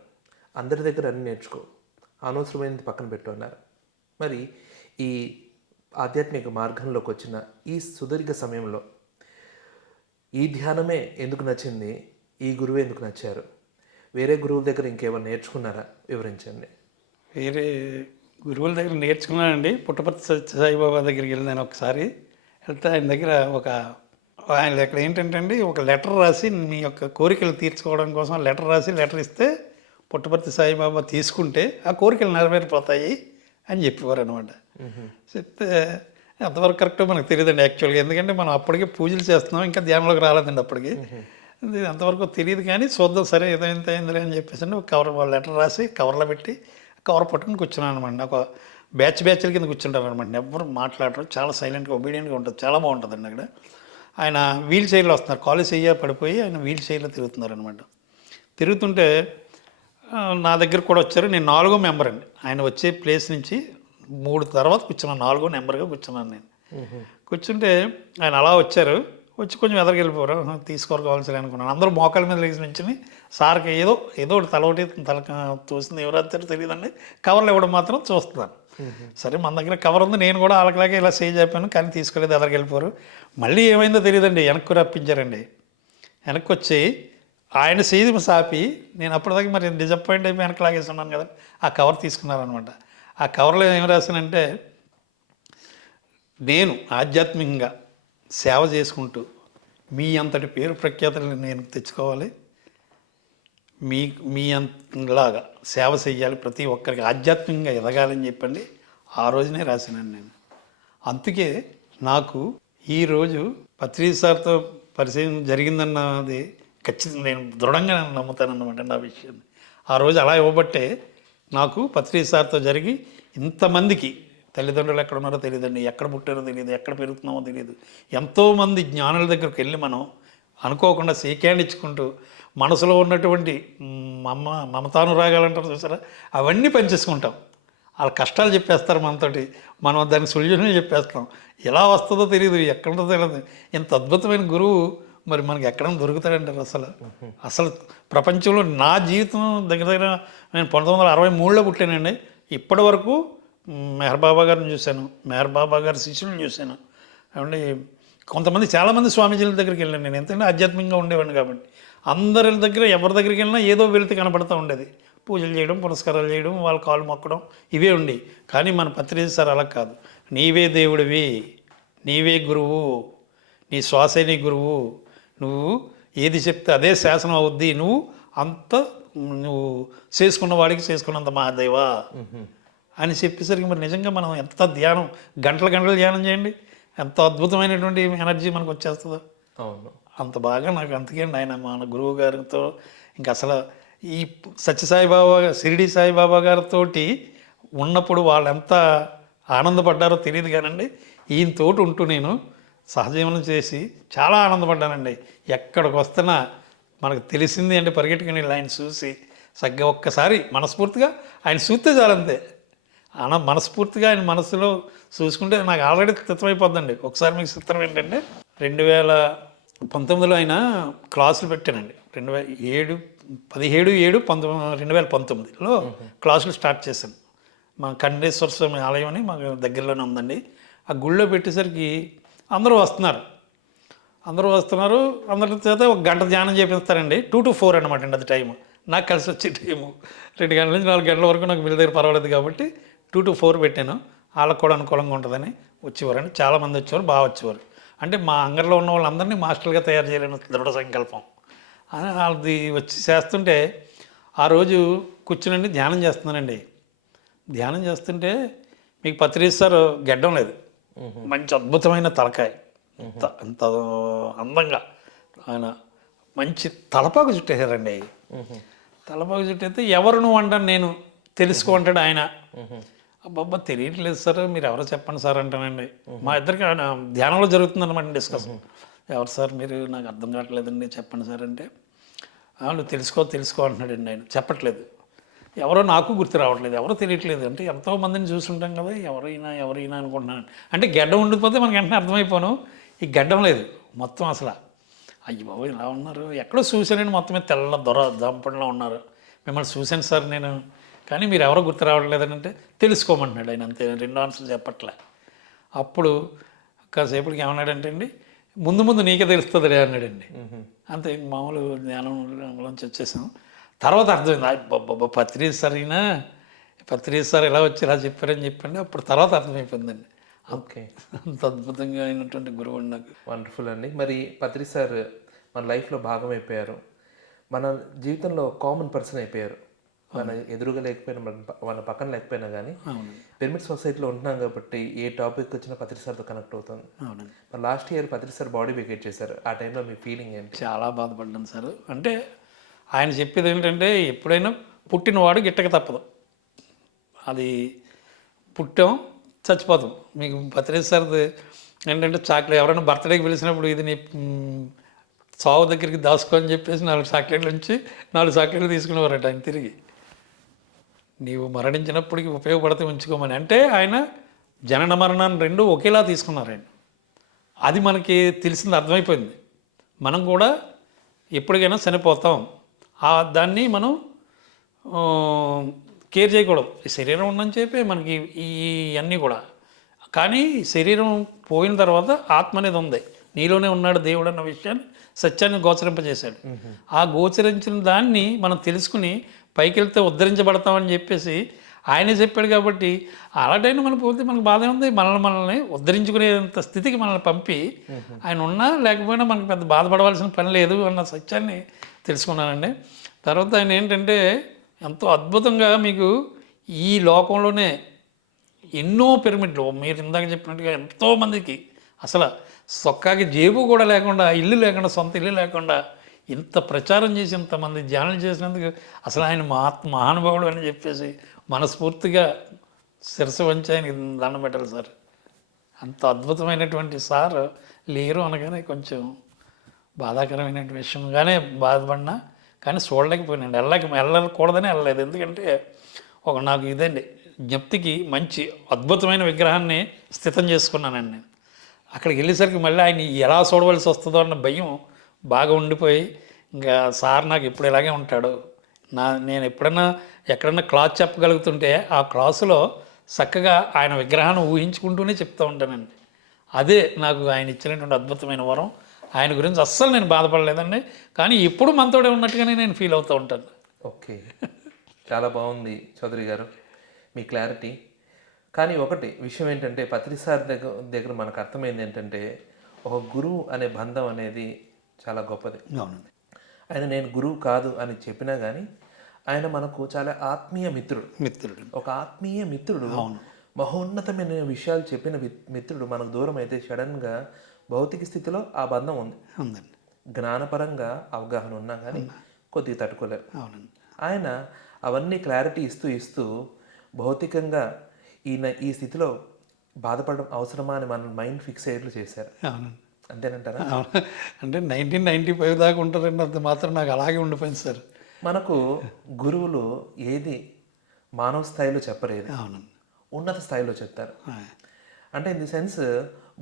అందరి దగ్గర అన్ని నేర్చుకో, అనవసరమైనది పక్కన పెట్టు అన్నారు. మరి ఈ ఆధ్యాత్మిక మార్గంలోకి వచ్చిన ఈ సుదీర్ఘ సమయంలో ఈ ధ్యానమే ఎందుకు నచ్చింది, ఈ గురువే ఎందుకు నచ్చారు, వేరే గురువుల దగ్గర ఇంకేమైనా నేర్చుకున్నారా, వివరించండి. వేరే గురువుల దగ్గర నేర్చుకున్నానండి. పుట్టపర్తి సత్యసాయిబాబా దగ్గరికి వెళ్ళాను ఒకసారి. వెళ్తే ఆయన దగ్గర ఆయన ఇక్కడ ఏంటంటే అండి, ఒక లెటర్ రాసి మీ యొక్క కోరికలు తీర్చుకోవడం కోసం లెటర్ ఇస్తే పుట్టపర్తి సాయిబాబా తీసుకుంటే ఆ కోరికలు నెరవేరిపోతాయి అని చెప్పేవారు అనమాట. చెప్తే అంతవరకు కరెక్ట్గా మనకు తెలియదండి యాక్చువల్గా, ఎందుకంటే మనం అప్పటికే పూజలు చేస్తున్నాం, ఇంకా ధ్యానంలోకి రాలేదండి అప్పటికి. అంతవరకు తెలియదు కానీ చూద్దాం సరే ఏదైంది అయిందిలే అని చెప్పేసి ఒక లెటర్ రాసి కవర్లో పెట్టి కవర్ పట్టుకుని కూర్చున్నాను అనమాట. ఒక బ్యాచ్ల కింద కూర్చుంటారు అనమాట, ఎవరు మాట్లాడరు, చాలా సైలెంట్గా ఒబీడియంట్గా ఉంటుంది, చాలా బాగుంటుందండి అక్కడ. ఆయన వీల్ చైర్లో వస్తున్నారు, కాలేజ్ పడిపోయి ఆయన వీల్ చైర్లో తిరుగుతున్నారు అనమాట. తిరుగుతుంటే నా దగ్గర కూడా వచ్చారు. నేను 4వ మెంబర్ అండి. ఆయన వచ్చే ప్లేస్ నుంచి 3 తర్వాత కూర్చున్నాను, 4వ నెంబర్గా కూర్చున్నాను నేను. కూర్చుంటే ఆయన అలా వచ్చారు, వచ్చి కొంచెం ఎదరికెళ్ళిపోయారు. తీసుకోవాల్సి అనుకున్నాను. అందరూ మోకాళ్ళ మీద లేచి నుంచి సార్కి ఏదో ఒకటి తల తోసింది, ఎవరైతే తెలియదండి, కవర్లు ఇవ్వడం మాత్రం చూస్తున్నాను. సరే మన దగ్గర కవర్ ఉంది, నేను కూడా వాళ్ళకిలాగే ఇలా సేవ్ చెప్పాను, కానీ తీసుకోలేదు, ఎదరికెళ్ళిపోరు. మళ్ళీ ఏమైందో తెలియదండి, వెనక్కి రప్పించారండి. వెనక్కి వచ్చి ఆయన సేది సాపి నేను అప్పటిదాకా మరి డిసప్పాయింట్ అయిపోయి వెనక్కి లాగేస్తున్నాను కదా, ఆ కవర్ తీసుకున్నారనమాట. ఆ కవర్లో ఏం రాశానంటే, నేను ఆధ్యాత్మికంగా సేవ చేసుకుంటూ మీ అంతటి పేరు ప్రఖ్యాతులను నేను తెచ్చుకోవాలి, మీ అంతలాగా సేవ చేయాలి, ప్రతి ఒక్కరికి ఆధ్యాత్మికంగా ఎదగాలని చెప్పండి ఆ రోజునే రాశానండి నేను. అందుకే నాకు ఈరోజు పత్రి సార్తో పరిచయం జరిగిందన్నది ఖచ్చితంగా నేను దృఢంగా నమ్ముతానన్నమాట నా విషయాన్ని. ఆ రోజు అలా ఇవ్వబట్టే నాకు పత్రి సార్తో జరిగి ఇంతమందికి, తల్లిదండ్రులు ఎక్కడ ఉన్నారో తెలియదండి, ఎక్కడ పుట్టారో తెలియదు, ఎక్కడ పెరుగుతున్నామో తెలియదు, ఎంతోమంది జ్ఞానుల దగ్గరికి వెళ్ళి మనం అనుకోకుండా సేక్యాండ్ ఇచ్చుకుంటూ మనసులో ఉన్నటువంటి మమతానురాగాలంటారు చూసారా, అవన్నీ పనిచేసుకుంటాం. వాళ్ళ కష్టాలు చెప్పేస్తారు మనతోటి, మనం దానికి సొల్యూషన్ చెప్పేస్తాం. ఎలా వస్తుందో తెలియదు, ఎక్కడుందో తెలియదు. ఇంత అద్భుతమైన గురువు మరి మనకి ఎక్కడైనా దొరుకుతాడంటారు. అసలు ప్రపంచంలో నా జీవితం దగ్గర నేను 1963లో పుట్టానండి. ఇప్పటి వరకు మెహర్ బాబా గారిని చూశాను, మెహర్ బాబా గారి శిష్యులను చూశాను ఏమండి. కొంతమంది చాలామంది స్వామీజీల దగ్గరికి వెళ్ళాను నేను, ఎందుకంటే ఆధ్యాత్మికంగా ఉండేవాడిని కాబట్టి. అందరి దగ్గర ఎవరి దగ్గరికి వెళ్ళినా ఏదో వెళితే కనపడుతూ ఉండేది, పూజలు చేయడం, పురస్కారాలు చేయడం, వాళ్ళ కాళ్ళు మొక్కడం, ఇవే ఉండి. కానీ మన పత్రిక సార్ అలా కాదు, నీవే దేవుడివి, నీవే గురువు, నీ శ్వాసే నీ గురువు, నువ్వు ఏది చెప్తే అదే శాసనం అవుద్ది, నువ్వు చేసుకున్న వాడికి చేసుకున్నంత మహాదేవా అని చెప్పేసరికి మరి నిజంగా మనం ఎంత ధ్యానం, గంటలు ధ్యానం చేయండి, ఎంత అద్భుతమైనటువంటి ఎనర్జీ మనకు వచ్చేస్తుందో. అవును, అంత బాగా నాకు అందుకేండి ఆయన మన గురువు గారితో, ఇంకా అసలు ఈ సత్యసాయిబాబా, షిరిడి సాయిబాబా గారితో ఉన్నప్పుడు వాళ్ళు ఎంత ఆనందపడ్డారో తెలియదు కానండి, ఈయనతోటి ఉంటూ నేను సహజీవనం చేసి చాలా ఆనందపడ్డానండి. ఎక్కడికి వస్తున్నా మనకు తెలిసింది అంటే పరిగెట్టుకుని ఆయన చూసి సగ్గా ఒక్కసారి మనస్ఫూర్తిగా ఆయన చూస్తే చాలంతే, మనస్ఫూర్తిగా ఆయన మనసులో చూసుకుంటే నాకు ఆల్రెడీ చిత్రమైపోద్దండి. ఒకసారి మీకు చిత్రం ఏంటంటే 2019లో ఆయన క్లాసులు పెట్టానండి. 2019లో క్లాసులు స్టార్ట్ చేశాను. మా ఖండేశ్వర స్వామి ఆలయం అని మాకు దగ్గరలోనే ఉందండి. ఆ గుళ్ళో పెట్టేసరికి అందరూ వస్తున్నారు, అందరి చేత 1 గంట ధ్యానం చేపిస్తారండి. 2 to 4 అనమాట అండి అది టైము. నాకు కలిసి వచ్చే టైము 2 గంటల నుంచి 4 గంటల వరకు నాకు వీళ్ళ దగ్గర పర్వాలేదు కాబట్టి 2 to 4 పెట్టాను. వాళ్ళకు కూడా అనుకూలంగా ఉంటుందని వచ్చేవారండి. చాలామంది వచ్చేవారు, బాగా వచ్చేవారు. అంటే మా అంగర్లో ఉన్న వాళ్ళందరినీ మాస్టర్లుగా తయారు చేయాలని దృఢ సంకల్పం. అది వచ్చి చేస్తుంటే ఆ రోజు కూర్చునండి ధ్యానం చేస్తున్నానండి. ధ్యానం చేస్తుంటే మీకు పత్రి సార్ గెడ్డం లేదు, మంచి అద్భుతమైన తలకాయ, అంత అందంగా ఆయన మంచి తలపాకు చుట్టేశారండి. తలపాకు చుట్టేస్తే ఎవరు నువ్వు అంటాను నేను, తెలుసుకుంటాడు ఆయన. అబ్బాబ్బా తెలియట్లేదు సార్, మీరు ఎవరో చెప్పండి సార్ అంటానండి. మా ఇద్దరికి ధ్యానంలో జరుగుతుందన్నమాట డిస్కషన్. ఎవరు సార్ మీరు, నాకు అర్థం కావట్లేదండి చెప్పండి సార్ అంటే, నువ్వు తెలుసుకో అంటున్నాడండి ఆయన. చెప్పట్లేదు, ఎవరో నాకు గుర్తు రావట్లేదు, ఎవరో తెలియట్లేదు అంటే ఎంతోమందిని చూసుంటాం కదా, ఎవరైనా అనుకుంటున్నాను. అంటే గడ్డం ఉండిపోతే మనకి వెంటనే అర్థమైపోను, ఈ గడ్డం లేదు మొత్తం అసలు. అయ్యి బాబు ఇలా ఉన్నారు, ఎక్కడో చూశానండి, మొత్తం మీద తెల్ల దంపడిలో ఉన్నారు, మిమ్మల్ని చూశాను సార్ నేను, కానీ మీరు ఎవరో గుర్తు రావట్లేదని అంటే తెలుసుకోమంటున్నాడు ఆయన. అంతే, రెండు ఆన్సర్లు చెప్పట్లే. అప్పుడు కాసేపటికి ఏమన్నాడంటే అండి, ముందు నీకే తెలుస్తుందిలే అన్నాడండి. అంతే, మామూలు జ్ఞానంలోంచి వచ్చేసాం. తర్వాత అర్థమైంది, బాబా పత్రి సార్ ఇలా వచ్చి ఇలా చెప్పారని చెప్పండి. అప్పుడు తర్వాత అర్థమైపోయిందండి. ఓకే, అంత అద్భుతంగా అయినటువంటి గురువు అండి నాకు. వండర్ఫుల్ అండి. మరి పత్రి సార్ మన లైఫ్లో భాగం అయిపోయారు, మన జీవితంలో కామన్ పర్సన్ అయిపోయారు. మన ఎదురుగా లేకపోయినా, మన పక్కన లేకపోయినా కానీ పిరమిడ్ సొసైటీలో ఉంటున్నాం కాబట్టి ఏ టాపిక్ వచ్చినా పత్రి సార్తో కనెక్ట్ అవుతుంది. అవునండి. మరి లాస్ట్ ఇయర్ పత్రి సార్ బాడీ వెకేట్ చేశారు, ఆ టైంలో మీ ఫీలింగ్ ఏంటి? చాలా బాధపడ్డాను సార్. అంటే ఆయన చెప్పేది ఏంటంటే, ఎప్పుడైనా పుట్టినవాడు గిట్టక తప్పదు, అది పుట్టాం చచ్చిపోతాం. మీకు పత్రి సార్ది ఏంటంటే చాక్లెట్, ఎవరైనా బర్త్డేకి పిలిచినప్పుడు ఇది నీ చావు దగ్గరికి దాచుకో అని చెప్పేసి 4 చాక్లెట్లు ఉంచి 4 చాక్లెట్లు తీసుకునేవారట ఆయన తిరిగి. నీవు మరణించినప్పటికీ ఉపయోగపడితే ఉంచుకోమని. అంటే ఆయన జనన మరణాన్ని రెండు ఒకేలా తీసుకున్నారు ఆయన. అది మనకి తెలిసింది, అర్థమైపోయింది. మనం కూడా ఎప్పటికైనా చనిపోతాం, దాన్ని మనం కేర్ చేయకూడదు. ఈ శరీరం ఉందని చెప్పి మనకి ఇవన్నీ కూడా, కానీ శరీరం పోయిన తర్వాత ఆత్మ అనేది ఉంది, నీలోనే ఉన్నాడు దేవుడు అన్న విషయాన్ని, సత్యాన్ని గోచరింపజేశాడు. ఆ గోచరించిన దాన్ని మనం తెలుసుకుని పైకి వెళ్తే ఉద్ధరించబడతామని చెప్పేసి ఆయనే చెప్పాడు. కాబట్టి అలాంటైనా మనం పోతే మనకు బాధ ఉంది, మనల్ని ఉద్ధరించుకునేంత స్థితికి మనల్ని పంపి ఆయన ఉన్నా లేకపోయినా మనకు పెద్ద బాధపడవలసిన పని లేదు అన్న సత్యాన్ని తెలుసుకున్నానండి. తర్వాత ఆయన ఏంటంటే, ఎంతో అద్భుతంగా మీకు ఈ లోకంలోనే ఎన్నో పిరమిడ్లు, మీరు ఇందాక చెప్పినట్టుగా ఎంతోమందికి అసలు సొక్కాకి జేబు కూడా లేకుండా, ఇల్లు లేకుండా, సొంత ఇల్లు లేకుండా ఇంత ప్రచారం చేసి ఇంతమంది ధ్యానం చేసినందుకు అసలు ఆయన మహానుభావుడు అని చెప్పేసి మనస్ఫూర్తిగా శిరస్సు వంచి ఆయనకి దండం పెట్టాలి సార్. అంత అద్భుతమైనటువంటి సార్ లేరు అనగానే కొంచెం బాధాకరమైన విషయంగానే బాధపడినా, కానీ చూడలేకపోయినండి. వెళ్ళకూడదని వెళ్ళలేదు. ఎందుకంటే నాకు ఇదండి, జ్ఞప్తికి మంచి అద్భుతమైన విగ్రహాన్ని స్థితం చేసుకున్నానండి నేను. అక్కడికి వెళ్ళేసరికి మళ్ళీ ఆయన ఎలా చూడవలసి వస్తుందో అన్న భయం బాగా ఉండిపోయి, ఇంకా సార్ నాకు ఎప్పుడు ఇలాగే ఉంటాడు, నేను ఎక్కడన్నా క్లాస్ చెప్పగలుగుతుంటే ఆ క్లాసులో చక్కగా ఆయన విగ్రహాన్ని ఊహించుకుంటూనే చెప్తూ ఉంటానండి. అదే నాకు ఆయన ఇచ్చినటువంటి అద్భుతమైన వరం. ఆయన గురించి అస్సలు నేను బాధపడలేదండి, కానీ ఎప్పుడు మనతోడే ఉన్నట్టుగానే నేను ఫీల్ అవుతూ ఉంటాను. ఓకే, చాలా బాగుంది చౌదరి గారు మీ క్లారిటీ. కానీ ఒకటి విషయం ఏంటంటే, పత్రి సార్ దగ్గర మనకు అర్థమైంది ఏంటంటే, ఒక గురువు అనే బంధం అనేది చాలా గొప్పది. అవునండి. ఆయన నేను గురువు కాదు అని చెప్పినా కానీ ఆయన మనకు చాలా ఆత్మీయ మిత్రుడు. ఒక ఆత్మీయ మిత్రుడు, మహోన్నతమైన విషయాలు చెప్పిన మిత్రుడు మనకు దూరం అయితే సడన్గా భౌతిక స్థితిలో ఆ బంధం ఉందండి. జ్ఞానపరంగా అవగాహన ఉన్నా కానీ కొద్దిగా తట్టుకోలేరు. ఆయన అవన్నీ క్లారిటీ ఇస్తూ భౌతికంగా ఈ స్థితిలో బాధపడడం అవసరమా అని మన మైండ్ ఫిక్స్ అయ్యేట్లు చేశారు. అంతేనంటారా? అంటే 1995 దాకా ఉంటారండి, అంత మాత్రం నాకు అలాగే ఉండిపోయింది సార్. మనకు గురువులు ఏది మానవ స్థాయిలో చెప్పలేదు, ఉన్నత స్థాయిలో చెప్తారు. అంటే ఇన్ ది సెన్స్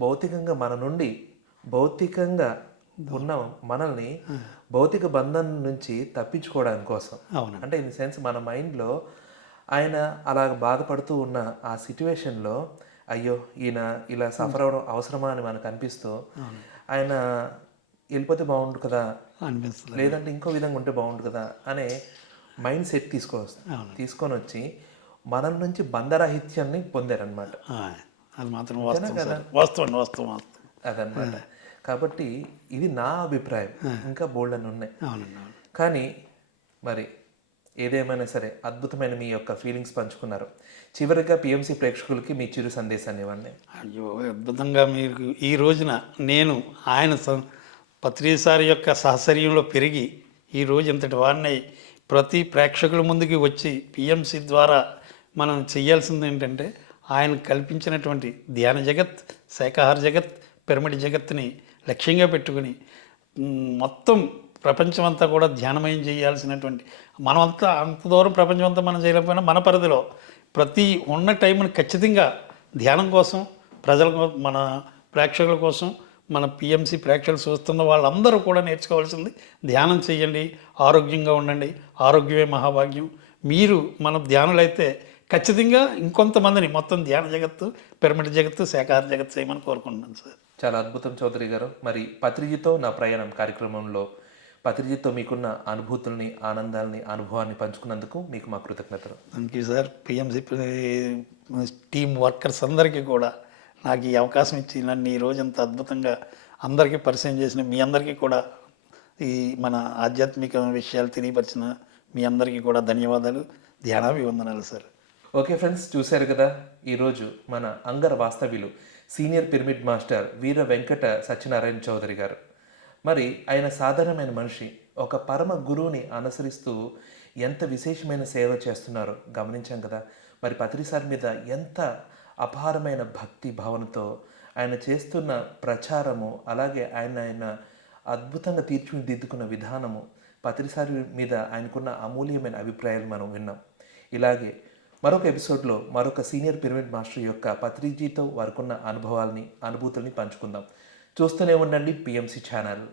భౌతికంగా మన నుండి భౌతికంగా ఉన్న మనల్ని భౌతిక బంధం నుంచి తప్పించుకోవడానికి కోసం. అంటే ఇన్ ది సెన్స్ మన మైండ్లో ఆయన అలా బాధపడుతూ ఉన్న ఆ సిచ్యువేషన్లో, అయ్యో ఈయన ఇలా సఫర్ అవ్వడం అవసరమా అని మనకు అనిపిస్తూ, ఆయన వెళ్ళిపోతే బాగుండు కదా, లేదంటే ఇంకో విధంగా ఉంటే బాగుండు కదా అనే మైండ్ సెట్ తీసుకొని వచ్చి మన నుంచి బంధరాహిత్యాన్ని పొందారనమాట. అది మాత్రం వాస్తవం అదనమాట. కాబట్టి ఇది నా అభిప్రాయం. ఇంకా బోల్డ్ అని ఉన్నాయి. కానీ మరి ఏదేమైనా సరే అద్భుతమైన మీ యొక్క ఫీలింగ్స్ పంచుకున్నారు. చివరిగా పిఎంసి ప్రేక్షకులకి మీ చిరు సందేశాన్ని ఇవ్వండి. అయ్యో, అద్భుతంగా మీరు ఈ రోజున నేను ఆయన పత్రి సార్ యొక్క సహచర్యంలో పెరిగి ఈ రోజు ఇంతటి వాడిని ప్రతి ప్రేక్షకుల ముందుకి వచ్చి పిఎంసి ద్వారా మనం చేయాల్సింది ఏంటంటే ఆయన కల్పించినటువంటి ధ్యాన జగత్, శాకాహార జగత్, పిరమిడ్ జగత్తుని లక్ష్యంగా పెట్టుకుని మొత్తం ప్రపంచం అంతా కూడా ధ్యానమయం చేయాల్సినటువంటి మనమంతా అంత దూరం ప్రపంచం అంతా మనం చేయలేకపోయినా మన పరిధిలో ప్రతి ఉన్న టైంని ఖచ్చితంగా ధ్యానం కోసం మన ప్రేక్షకుల కోసం మన పిఎంసి ప్రేక్షకులు చూస్తున్న వాళ్ళందరూ కూడా నేర్చుకోవాల్సింది ధ్యానం చేయండి, ఆరోగ్యంగా ఉండండి, ఆరోగ్యమే మహాభాగ్యం. మీరు మన ధ్యానులైతే ఖచ్చితంగా ఇంకొంతమందిని మొత్తం ధ్యాన జగత్తు, పిరమిడ్ జగత్తు, శాకాహార జగత్తు చేయమని కోరుకుంటున్నాను సార్. చాలా అద్భుతం చౌదరి గారు. మరి పత్రిజీతో నా ప్రయాణం కార్యక్రమంలో పత్రిజీతో మీకున్న అనుభూతుల్ని, ఆనందాల్ని, అనుభవాన్ని పంచుకున్నందుకు మీకు మా కృతజ్ఞతలు. Thank you sir. PMC team workers అందరికీ కూడా నాకు ఈ అవకాశం ఇచ్చి నన్ను ఈ రోజు అంత అద్భుతంగా అందరికీ పరిచయం చేసిన మీ అందరికీ కూడా ఈ మన ఆధ్యాత్మిక విషయాలు తెలియపరిచిన మీ అందరికీ కూడా ధన్యవాదాలు, ధ్యానాభివందనాలు సార్. ఓకే ఫ్రెండ్స్, చూశారు కదా ఈరోజు మన అంగర వాస్తవ్యులు senior pyramid master Veera Venkata Satyanarayana Chowdary గారు. మరి ఆయన సాధారణమైన మనిషి, ఒక పరమ గురువుని అనుసరిస్తూ ఎంత విశేషమైన సేవ చేస్తున్నారో గమనించాం కదా. మరి పత్రి సార్ మీద ఎంత అపారమైన భక్తి భావనతో ఆయన చేస్తున్న ప్రచారము, అలాగే ఆయన అద్భుతంగా తీర్చిదిద్దుకున్న విధానము, పత్రి సార్ మీద ఆయనకున్న అమూల్యమైన అభిప్రాయాలు మనం విన్నాం. ఇలాగే మరొక ఎపిసోడ్లో మరొక సీనియర్ పిరమిడ్ మాస్టర్ యొక్క పత్రిజీతో వారికున్న అనుభవాల్ని, అనుభూతుల్ని పంచుకుందాం. చూస్తూనే ఉండండి పిఎంసి ఛానల్.